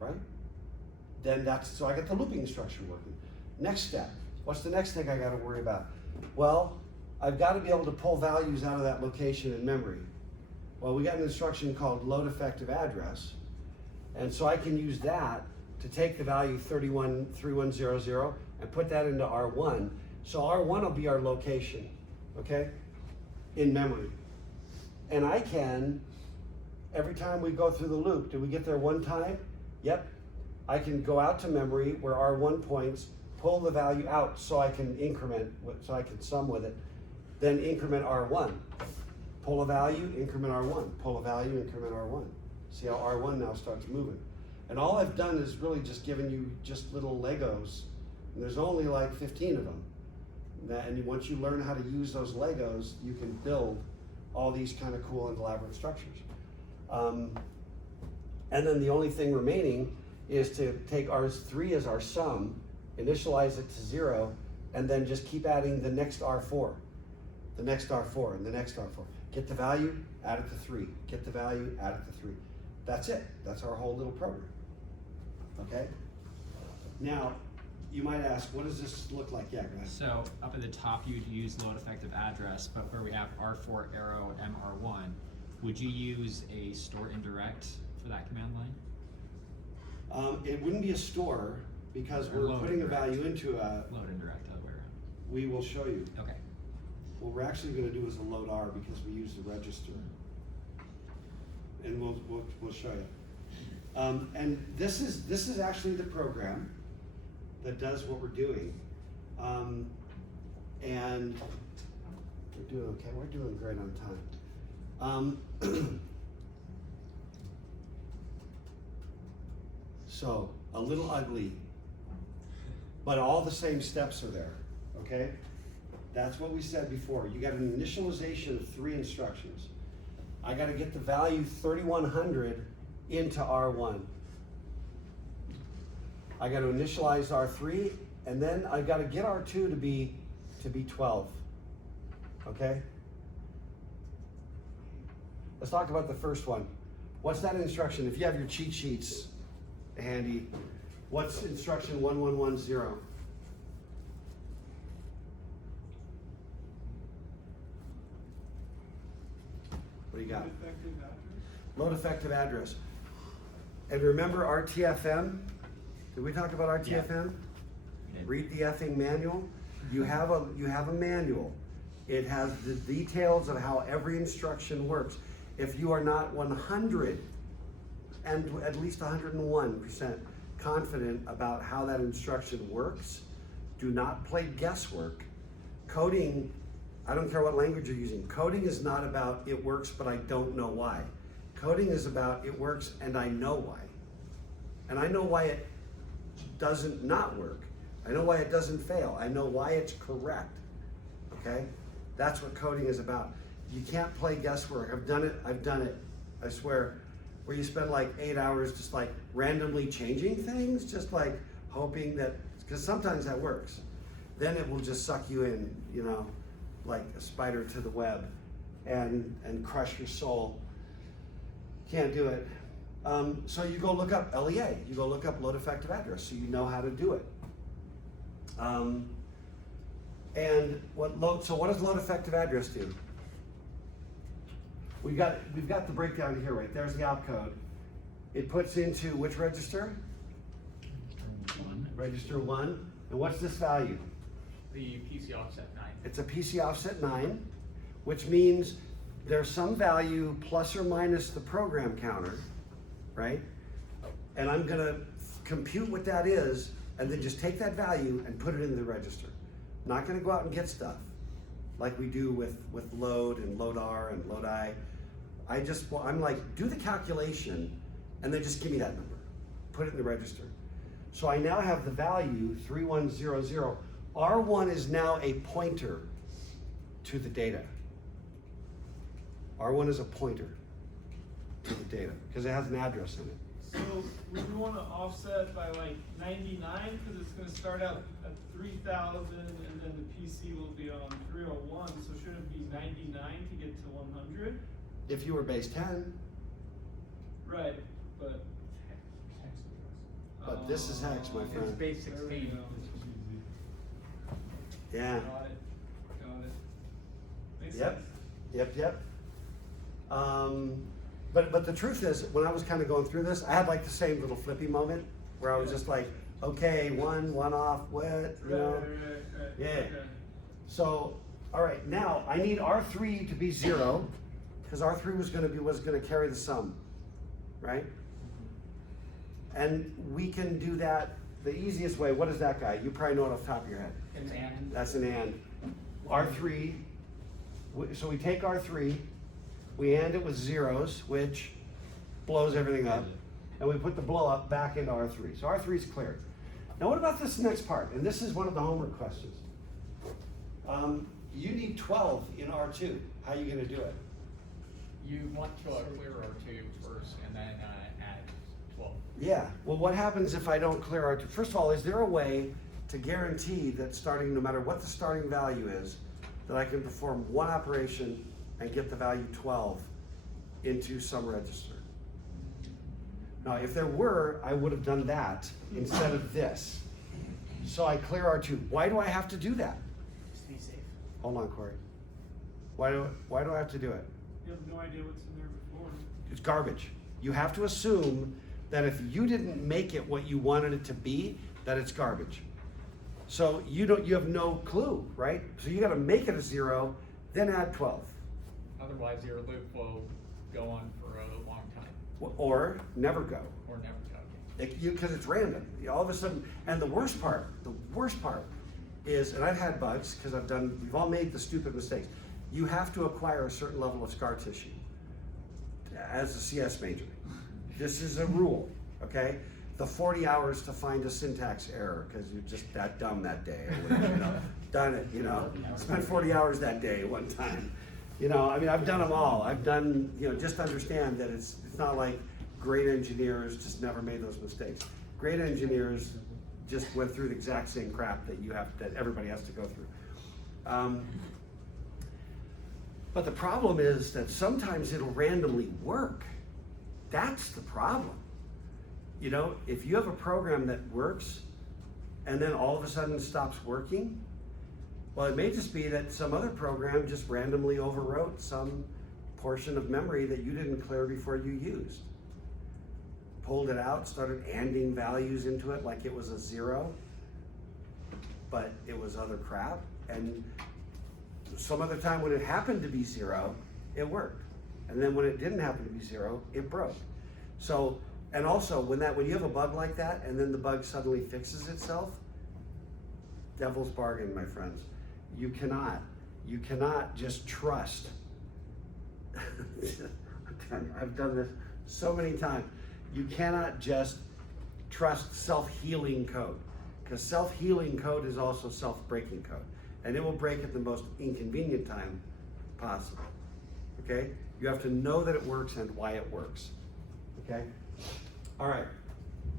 right? Then so I get the looping structure working. Next step, what's the next thing I gotta worry about? Well, I've gotta be able to pull values out of that location in memory. Well, we got an instruction called load effective address, and so I can use that to take the value 313100 and put that into R1. So R1 will be our location, okay, in memory. And I can, every time we go through the loop, do we get there one time? Yep. I can go out to memory where R1 points, pull the value out so I can increment, so I can sum with it, then increment R1. Pull a value, increment R1. Pull a value, increment R1. See how R1 now starts moving. And all I've done is really just given you just little Legos. And there's only like 15 of them. And once you learn how to use those Legos, you can build all these kind of cool and elaborate structures. And then the only thing remaining is to take R3 as our sum, initialize it to 0, and then just keep adding the next R4, the next R4, and the next R4. Get the value, add it to 3. Get the value, add it to 3. That's it. That's our whole little program. Okay? Now, you might ask, what does this look like? Yeah, go ahead. So up at the top, you'd use load effective address, but where we have R4 arrow MR1, would you use a store indirect for that command line? It wouldn't be a store because Or we're load putting indirect. a value into a. Load indirect, other way around. We will show you. Okay. What we're actually going to do is a load R because we use the register, and we'll show you. And this is actually the program that does what we're doing, and we're doing okay. We're doing great on time. So a little ugly, but all the same steps are there. Okay. That's what we said before. You got an initialization of 3 instructions. I got to get the value 3100 into R1. I got to initialize R3, and then I got to get R2 to be 12. Okay? Let's talk about the first one. What's that instruction? If you have your cheat sheets handy, what's instruction 1110? What do you got? Effective address. Load effective address. And remember RTFM? Did we talk about RTFM? Read the effing manual. You have a manual. It has the details of how every instruction works. If you are not 100 and at least 101% confident about how that instruction works, do not play guesswork. Coding, I don't care what language you're using. Coding is not about it works, but I don't know why. Coding is about it works and I know why. And I know why it doesn't not work. I know why it doesn't fail. I know why it's correct. Okay? That's what coding is about. You can't play guesswork. I've done it, I swear, where you spend like 8 hours just like randomly changing things, just like hoping that, because sometimes that works. Then it will just suck you in, you know, like a spider to the web and crush your soul. Can't do it. So you go look up LEA, you go look up load effective address, so you know how to do it. And what does load effective address do? We've got the breakdown here, right? There's the opcode. It puts into which register? Register 1. And what's this value? The PC offset 9. It's a PC offset 9, which means there's some value plus or minus the program counter, right? And I'm gonna compute what that is and then just take that value and put it in the register. I'm not gonna go out and get stuff like we do with load and load R and load I. I'm like, do the calculation and then just give me that number. Put it in the register. So I now have the value 3100. R1 is now a pointer to the data. R1 is a pointer to the data because it has an address in it. So would you want to offset by like 99 because it's going to start out at 3,000 and then the PC will be on 301. So should it be 99 to get to 100? If you were base 10. Right, but This is hex, my It's friend. base There we 16. go. Yeah. Got it. Makes Yep. sense. Yep. But the truth is, when I was kind of going through this, I had like the same little flippy moment where I was just like, okay, one off, what, you know? Right. Yeah. Okay. So, all right, now I need R3 to be 0 because R3 was gonna carry the sum, right? And we can do that the easiest way. What is that guy? You probably know it off the top of your head. It's and. That's an and. R3, so we take R3, we AND it with zeros, which blows everything up, and we put the blow up back into R3. So R3 is cleared. Now what about this next part? And this is one of the homework questions. You need 12 in R2. How are you gonna do it? You want to clear R2 first and then add 12. Yeah, well what happens if I don't clear R2? First of all, is there a way to guarantee that starting, no matter what the starting value is, that I can perform one operation and get the value 12 into some register? Now, if there were, I would have done that instead of this. So I clear R2. Why do I have to do that? Just be safe. Hold on, Corey. Why do I have to do it? You have no idea what's in there before. It's garbage. You have to assume that if you didn't make it what you wanted it to be, that it's garbage. So you have no clue, right? So you gotta make it a 0, then add 12. Otherwise, your loop will go on for a long time Or never go. or never go. Because it's random. All of a sudden, and the worst part is, and I've had bugs, because we've all made the stupid mistakes. You have to acquire a certain level of scar tissue as a CS major. This is a rule, okay? The 40 hours to find a syntax error, because you're just that dumb that day, or whatever, you know, done it, you know. Spent 40 hours that day one time. You know, I mean, I've done them all. I've done, you know, just understand that it's not like great engineers just never made those mistakes. Great engineers just went through the exact same crap that everybody has to go through. But the problem is that sometimes it'll randomly work. That's the problem. You know, if you have a program that works and then all of a sudden stops working, well, it may just be that some other program just randomly overwrote some portion of memory that you didn't clear before you used. pulled it out, started anding values into it like it was a 0, but it was other crap. And some other time when it happened to be 0, it worked. And then when it didn't happen to be 0, it broke. So, and also when you have a bug like that and then the bug suddenly fixes itself, devil's bargain, my friends. You cannot just trust. I've done this so many times. You cannot just trust self-healing code, because self-healing code is also self-breaking code, and it will break at the most inconvenient time possible. Okay? You have to know that it works and why it works. Okay? All right.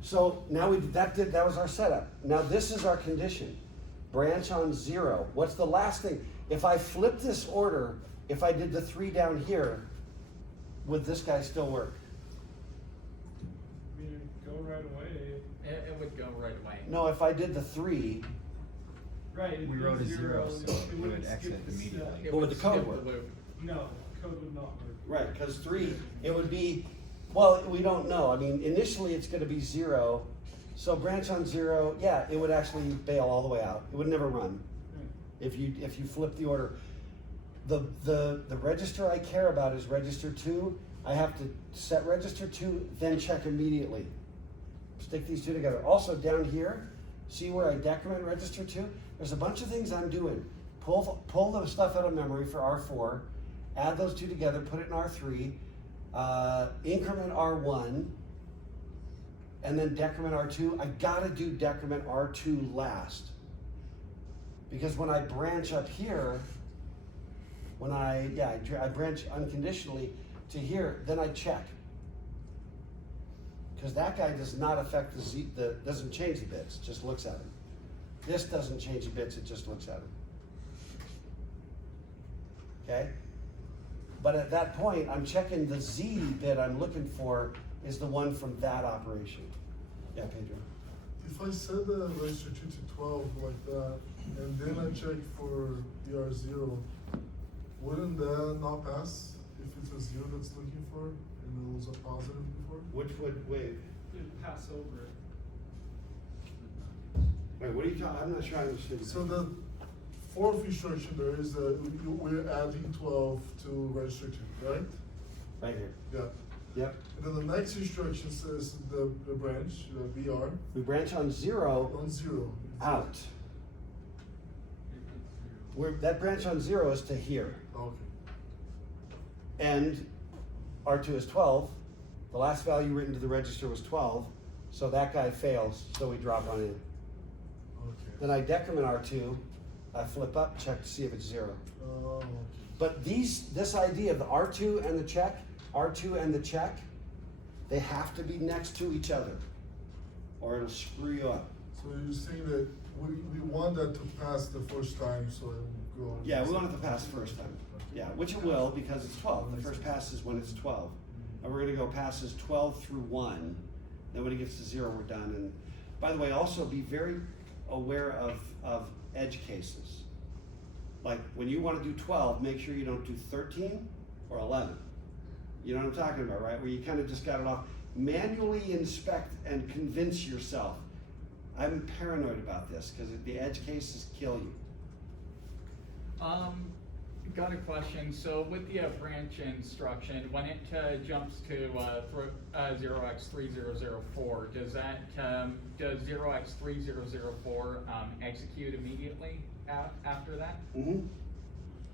So now that was our setup. Now this is our condition. Branch on 0. What's the last thing? If I flip this order, if I did the 3 down here, would this guy still work? I mean, it'd go right away. It would go right away. No, if I did the 3, Right, it'd We be wrote a 0, zero, and so it it wouldn't would skip exit the step. immediately. It But would would the code skip work? loop. No, code would not work. right, because 3, it would be, well, we don't know. I mean, initially it's going to be 0. So branch on 0, yeah, it would actually bail all the way out. It would never run Right. if you flip the order. The register I care about is register 2. I have to set register 2, then check immediately. Stick these two together. Also down here, see where I decrement register 2? There's a bunch of things I'm doing. Pull the stuff out of memory for R4, add those two together, put it in R3, increment R1, and then decrement R2. I gotta do decrement R2 last. Because when I branch up here, when I branch unconditionally to here, then I check. Because that guy does not affect doesn't change the bits, it just looks at him. This doesn't change the bits, it just looks at him. Okay? But at that point, I'm checking the Z bit I'm looking for is the one from that operation. Yeah, Pedro? If I set the register 2 to 12 like that, and then I check for the R0, wouldn't that not pass if it's a 0 that's looking for, and it was a positive before? Which would, wait, It'd pass over it. what are you talking, I'm not sure I understood. So the fourth instruction there is we're adding 12 to register 2, right? Right here. Yeah. Yep. And then the next instruction says the branch, BR, We branch on 0 on 0. out. That branch on 0 is to here. Okay. And R2 is 12. The last value written to the register was 12. So that guy fails, so we drop on in. Okay. Then I decrement R2. I flip up, check to see if it's 0. Okay. But this idea of the R2 and the check, R2 and the check, they have to be next to each other, or it'll screw you up. So you're saying that we want that to pass the first time, so it will go. Yeah, we want it to pass first time. Yeah, which it will because it's 12. The first pass is when it's 12. And we're gonna go passes 12 through 1. Then when it gets to 0, we're done. And by the way, also be very aware of edge cases. Like when you wanna do 12, make sure you don't do 13 or 11. You know what I'm talking about, right? Where you kind of just got it off. Manually inspect and convince yourself. I'm paranoid about this because the edge cases kill you. Got a question. So with the branch instruction, when it jumps to 0x3004, does 0x3004 execute immediately after that? Mm-hmm.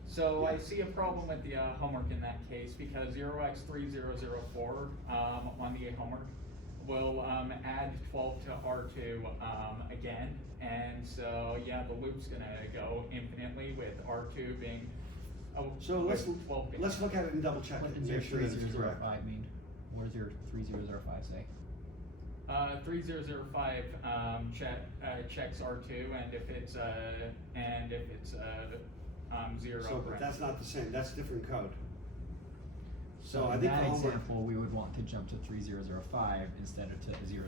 So Yeah. I see a problem with the homework in that case because 0x3004 on the homework will add 12 to R2 again, and so yeah, the loop's gonna go infinitely with R2 being. So let's 12 being. let's look at it and double check What it does and your make sure that it's correct. 3005 mean? What does your 3005 say? 3005 checks R2, and if it's 0. So, but that's not the same. That's different code. So I in think that the homework. example, we would want to jump to 3005 instead of to 004.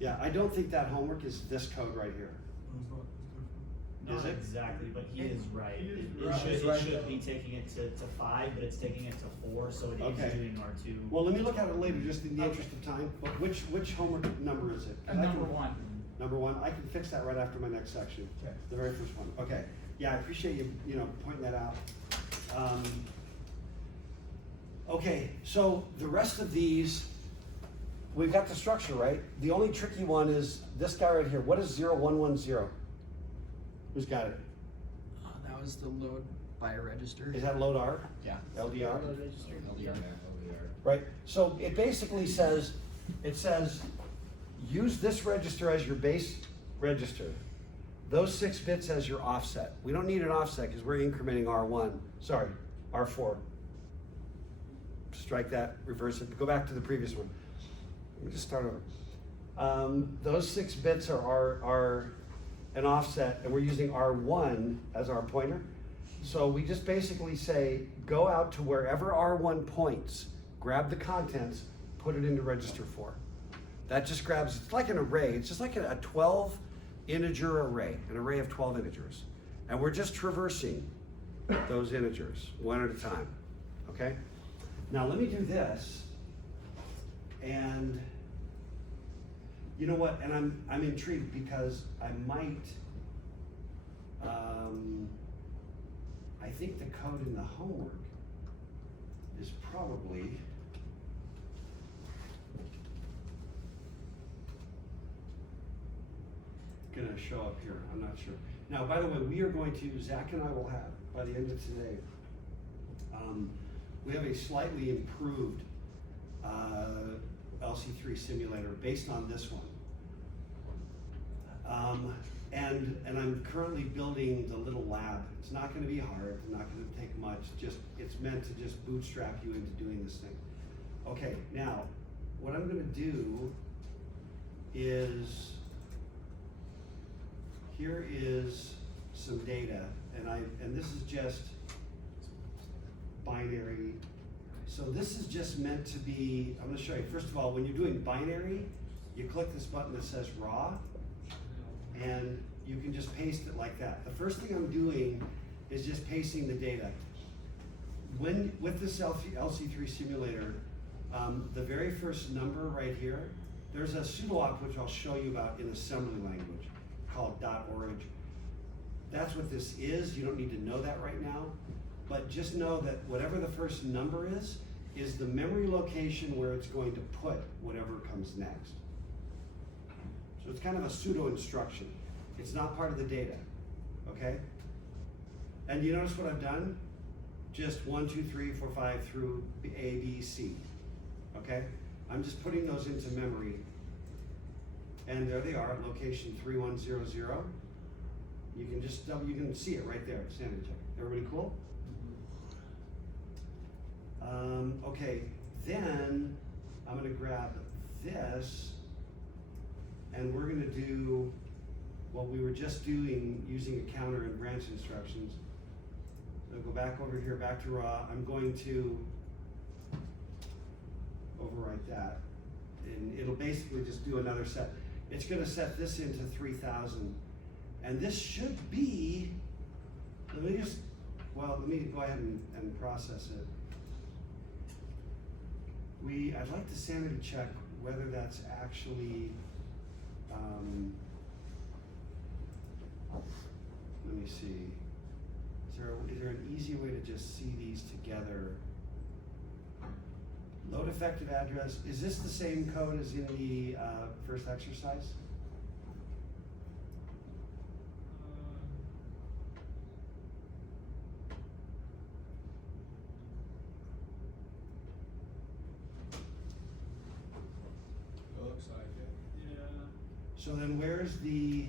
Yeah, I don't think that homework is this code right here. No, it's not. It's different. Is Not it? exactly, but he is right. He is It right. should, He's it right, should though. be taking it to 5, but it's taking it to 4, so it is Okay. doing R2. Well, let me look at it later, just in the interest of time, but which homework number is it? 'Cause I can- Number 1. Number 1, I can fix that right after my next section. Okay. The very first one, okay. Yeah, I appreciate you pointing that out. Okay, so the rest of these, we've got the structure, right? The only tricky one is this guy right here. What is 0110? Who's got it? That was the load by register. Is that load R? Yeah. LDR? LDR. Right, so it basically says, use this register as your base register. Those 6 bits as your offset. We don't need an offset because we're incrementing R4. Strike that, reverse it, go back to the previous one. Let me just start over. Those 6 bits are an offset, and we're using R1 as our pointer. So we just basically say, go out to wherever R1 points, grab the contents, put it into register 4. That just grabs, it's like an array, it's just like a 12 integer array, an array of 12 integers. And we're just traversing those integers one at a time, okay? Now let me do this, and you know what, and I'm intrigued because I might, I think the code in the homework is probably gonna show up here, I'm not sure. Now, by the way, we are going to, Zach and I will have, by the end of today, we have a slightly improved LC-3 simulator based on this one. And I'm currently building the little lab. It's not gonna be hard, it's not gonna take much, it's meant to just bootstrap you into doing this thing. Okay, now, what I'm gonna do is, here is some data, and this is just binary. So this is just meant to be, I'm gonna show you, first of all, when you're doing binary, you click this button that says raw, and you can just paste it like that. The first thing I'm doing is just pasting the data. With this LC-3 simulator, the very first number right here, there's a pseudo-op which I'll show you about in assembly language called .orig. That's what this is. You don't need to know that right now, but just know that whatever the first number is the memory location where it's going to put whatever comes next. So it's kind of a pseudo instruction. It's not part of the data, okay? And you notice what I've done? Just 1, 2, 3, 4, 5 through A, B, C, okay? I'm just putting those into memory. And there they are, location 3100. You can see it right there, sanity check. Everybody cool? Okay, then I'm gonna grab this, and we're gonna do what we were just doing using a counter and branch instructions. So go back over here, back to raw. I'm going to overwrite that, and it'll basically just do another set. It's gonna set this into 3000, and this should be, let me go ahead and process it. I'd like to sanity check whether that's actually, let me see. Is there an easy way to just see these together? Load effective address, is this the same code as in the first exercise? It looks like it. Yeah. So then where's the,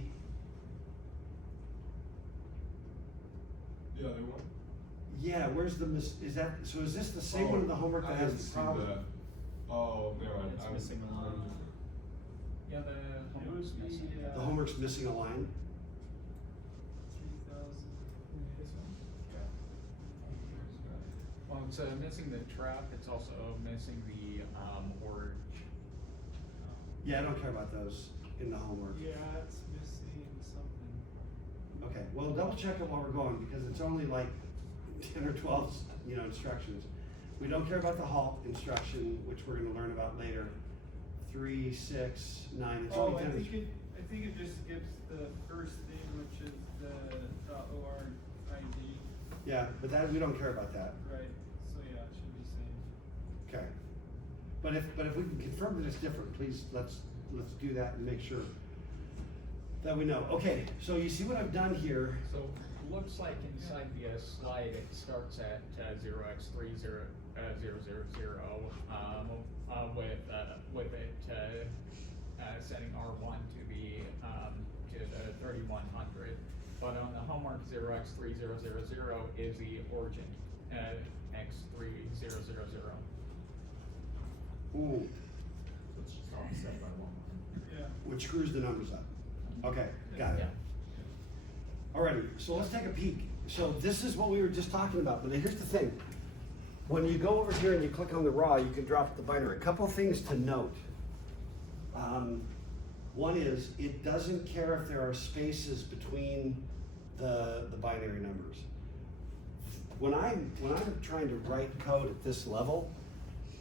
The other one? yeah, where's the, is this the same one in the homework that I has didn't the see problem? that. Oh, never mind. It's missing a line. Yeah, the It homework's would missing. be, The homework's missing a line? 3000. Well, it's missing the trap, it's also missing the org. Yeah, I don't care about those in the homework. Yeah, it's missing something. Okay, well, double check it while we're going, because it's only like 10 or 12, instructions. We don't care about the halt instruction, which we're gonna learn about later. 3, 6, 9, it's Oh, only 10. I think it just skips the first thing, which is the .org ID, Yeah, but that, we don't care about that. right, so yeah, it should be same. Okay. But if we can confirm that it's different, please, let's do that and make sure that we know. Okay, so you see what I've done here? So, looks like inside the slide, it starts at 0x30, 000, with it, setting R1 to be, to the 3100. But on the homework, 0x3000 is the origin, x3000. Ooh, So it's just offset by 1 line. Yeah. which screws the numbers up. Okay, got it. Yeah. Alrighty, so let's take a peek. So this is what we were just talking about, but here's the thing. When you go over here and you click on the raw, you can drop the binary. A couple things to note. One is, it doesn't care if there are spaces between the binary numbers. When I'm trying to write code at this level,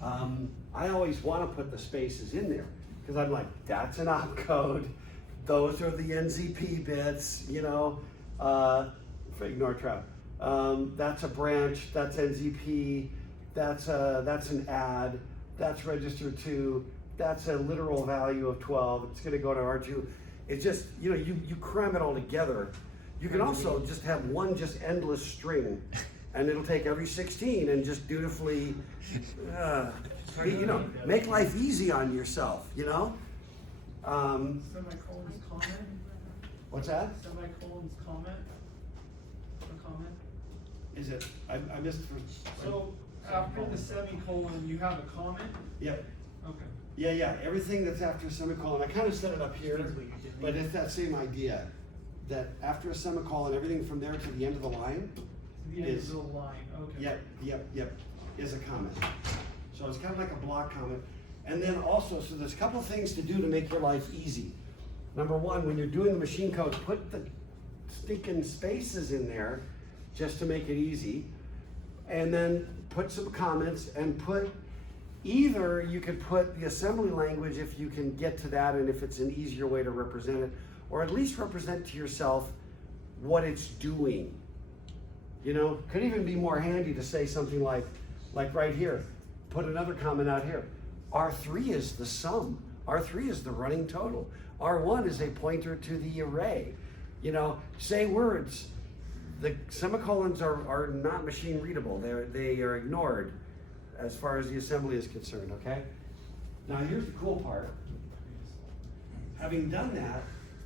I always want to put the spaces in there, because I'm like, that's an opcode, those are the NZP bits, ignore trap. That's a branch, that's NZP, that's an add, that's register 2, that's a literal value of 12, it's gonna go to R2. It's just, you cram it all together. You can also just have one just endless string, and it'll take every 16 and just dutifully, make life easy on yourself, Semicolons comment? What's that? Semicolons comment? A comment? Is it, I missed the first. So, after the semicolon, you have a comment? Yep, Okay. yeah, everything that's after a semicolon, I kind of set it up here, but it's that same idea, that after a semicolon, everything from there to the end of the line, The end Is- of the line, okay. yep, is a comment. So it's kind of like a block comment. And then also, so there's a couple things to do to make your life easy. Number one, when you're doing the machine code, put the stinking spaces in there just to make it easy. And then put some comments and either you could put the assembly language if you can get to that and if it's an easier way to represent it, or at least represent to yourself what it's doing. Could even be more handy to say something like right here, put another comment out here. R3 is the sum. R3 is the running total. R1 is a pointer to the array. Say words. The semicolons are not machine readable. They are ignored as far as the assembly is concerned, okay? Now here's the cool part. Having done that,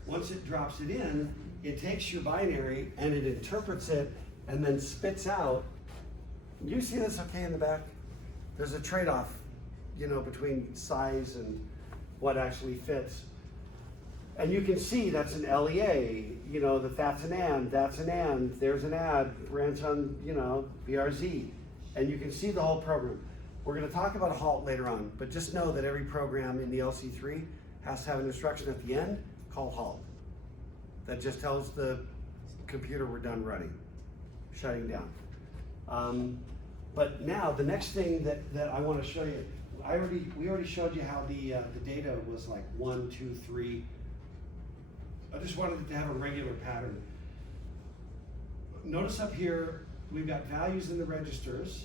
once it drops it in, it takes your binary and it interprets it and then spits out. You see this okay in the back? There's a trade-off, between size and what actually fits. And you can see that's an LEA, that's an AND, there's an add, branch on, BRZ. And you can see the whole program. We're gonna talk about a halt later on, but just know that every program in the LC-3 has to have an instruction at the end called halt. That just tells the computer we're done running, shutting down. But now the next thing that I wanna show you, we already showed you how the data was like 1, 2, 3. I just wanted it to have a regular pattern. Notice up here, we've got values in the registers.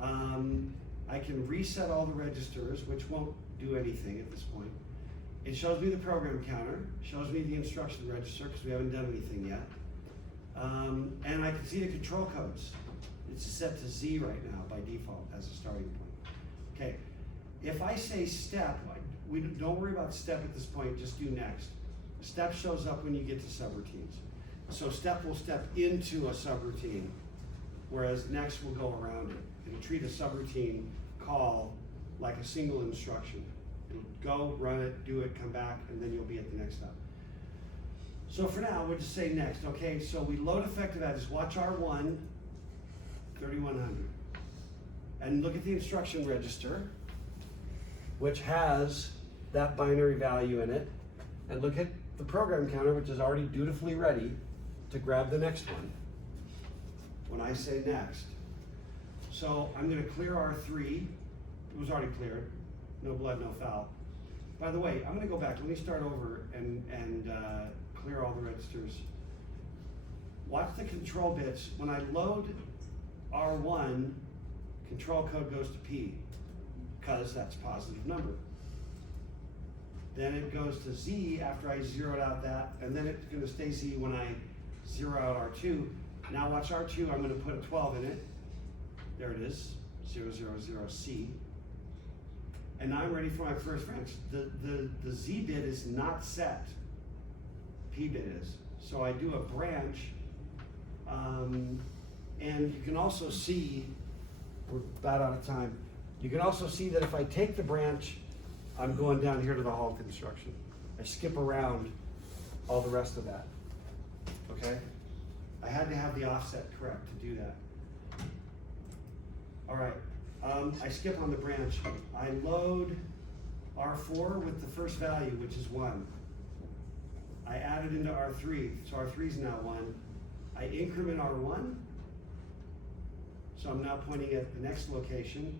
I can reset all the registers, which won't do anything at this point. It shows me the program counter, shows me the instruction register, because we haven't done anything yet. And I can see the control codes. It's set to Z right now by default as a starting point. Okay, if I say step, we don't worry about step at this point, just do next. Step shows up when you get to subroutines. So step will step into a subroutine, whereas next will go around it. It'll treat a subroutine call like a single instruction. It'll go, run it, do it, come back, and then you'll be at the next step. So for now, we'll just say next. Okay, so we load effective address. Watch R1, 3100. And look at the instruction register, which has that binary value in it. and look at the program counter, which is already dutifully ready to grab the next one when I say next. So I'm gonna clear R3, it was already cleared, no blood, no foul. By the way, I'm gonna go back, let me start over and clear all the registers. Watch the control bits. When I load R1, control code goes to P, because that's a positive number. Then it goes to Z after I zeroed out that, and then it's gonna stay Z when I zero out R2. Now watch R2, I'm gonna put a 12 in it. There it is, 000C. And now I'm ready for my first branch. The Z bit is not set, P bit is. So I do a branch, and you can also see, we're about out of time. You can also see that if I take the branch, I'm going down here to the halt instruction. I skip around all the rest of that, okay? I had to have the offset correct to do that. All right, I skip on the branch. I load R4 with the first value, which is 1. I add it into R3, so R3 is now 1. I increment R1, so I'm now pointing at the next location.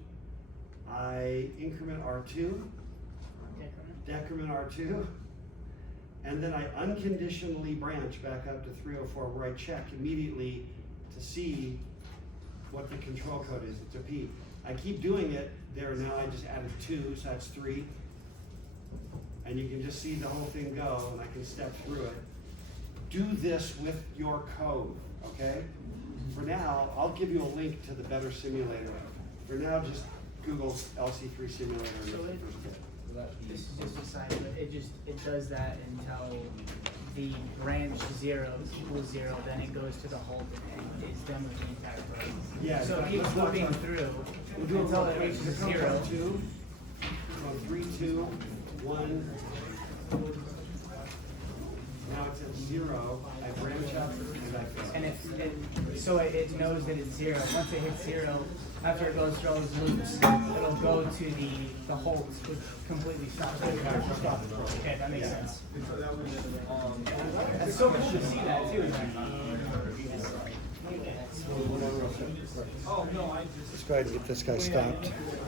I increment R2, decrement R2, and then I unconditionally branch back up to 304 where I check immediately to see what the control code is. It's a P. I keep doing it there now. I just added 2, so that's 3. And you can just see the whole thing go, and I can step through it. Do this with your code, okay? For now, I'll give you a link to the better simulator. For now, just Google LC-3 simulator and So get the it- first bit. This is just a side, but it does that until the branch 0 equals 0, then it goes to the halt and is done with the entire program. Yeah, So it let's keeps watch moving on- through We'll do until it it real reaches quick. 0. 2, from 3, 2, 1. Now it's at 0. I branch up and I fail. And it knows that it's 0. Once it hits 0, after it goes through all those loops, it'll go to the halt, which completely stops it. Okay, that makes sense. That's so cool to see that too. Oh, no, I just. Let's go ahead and get this guy stopped.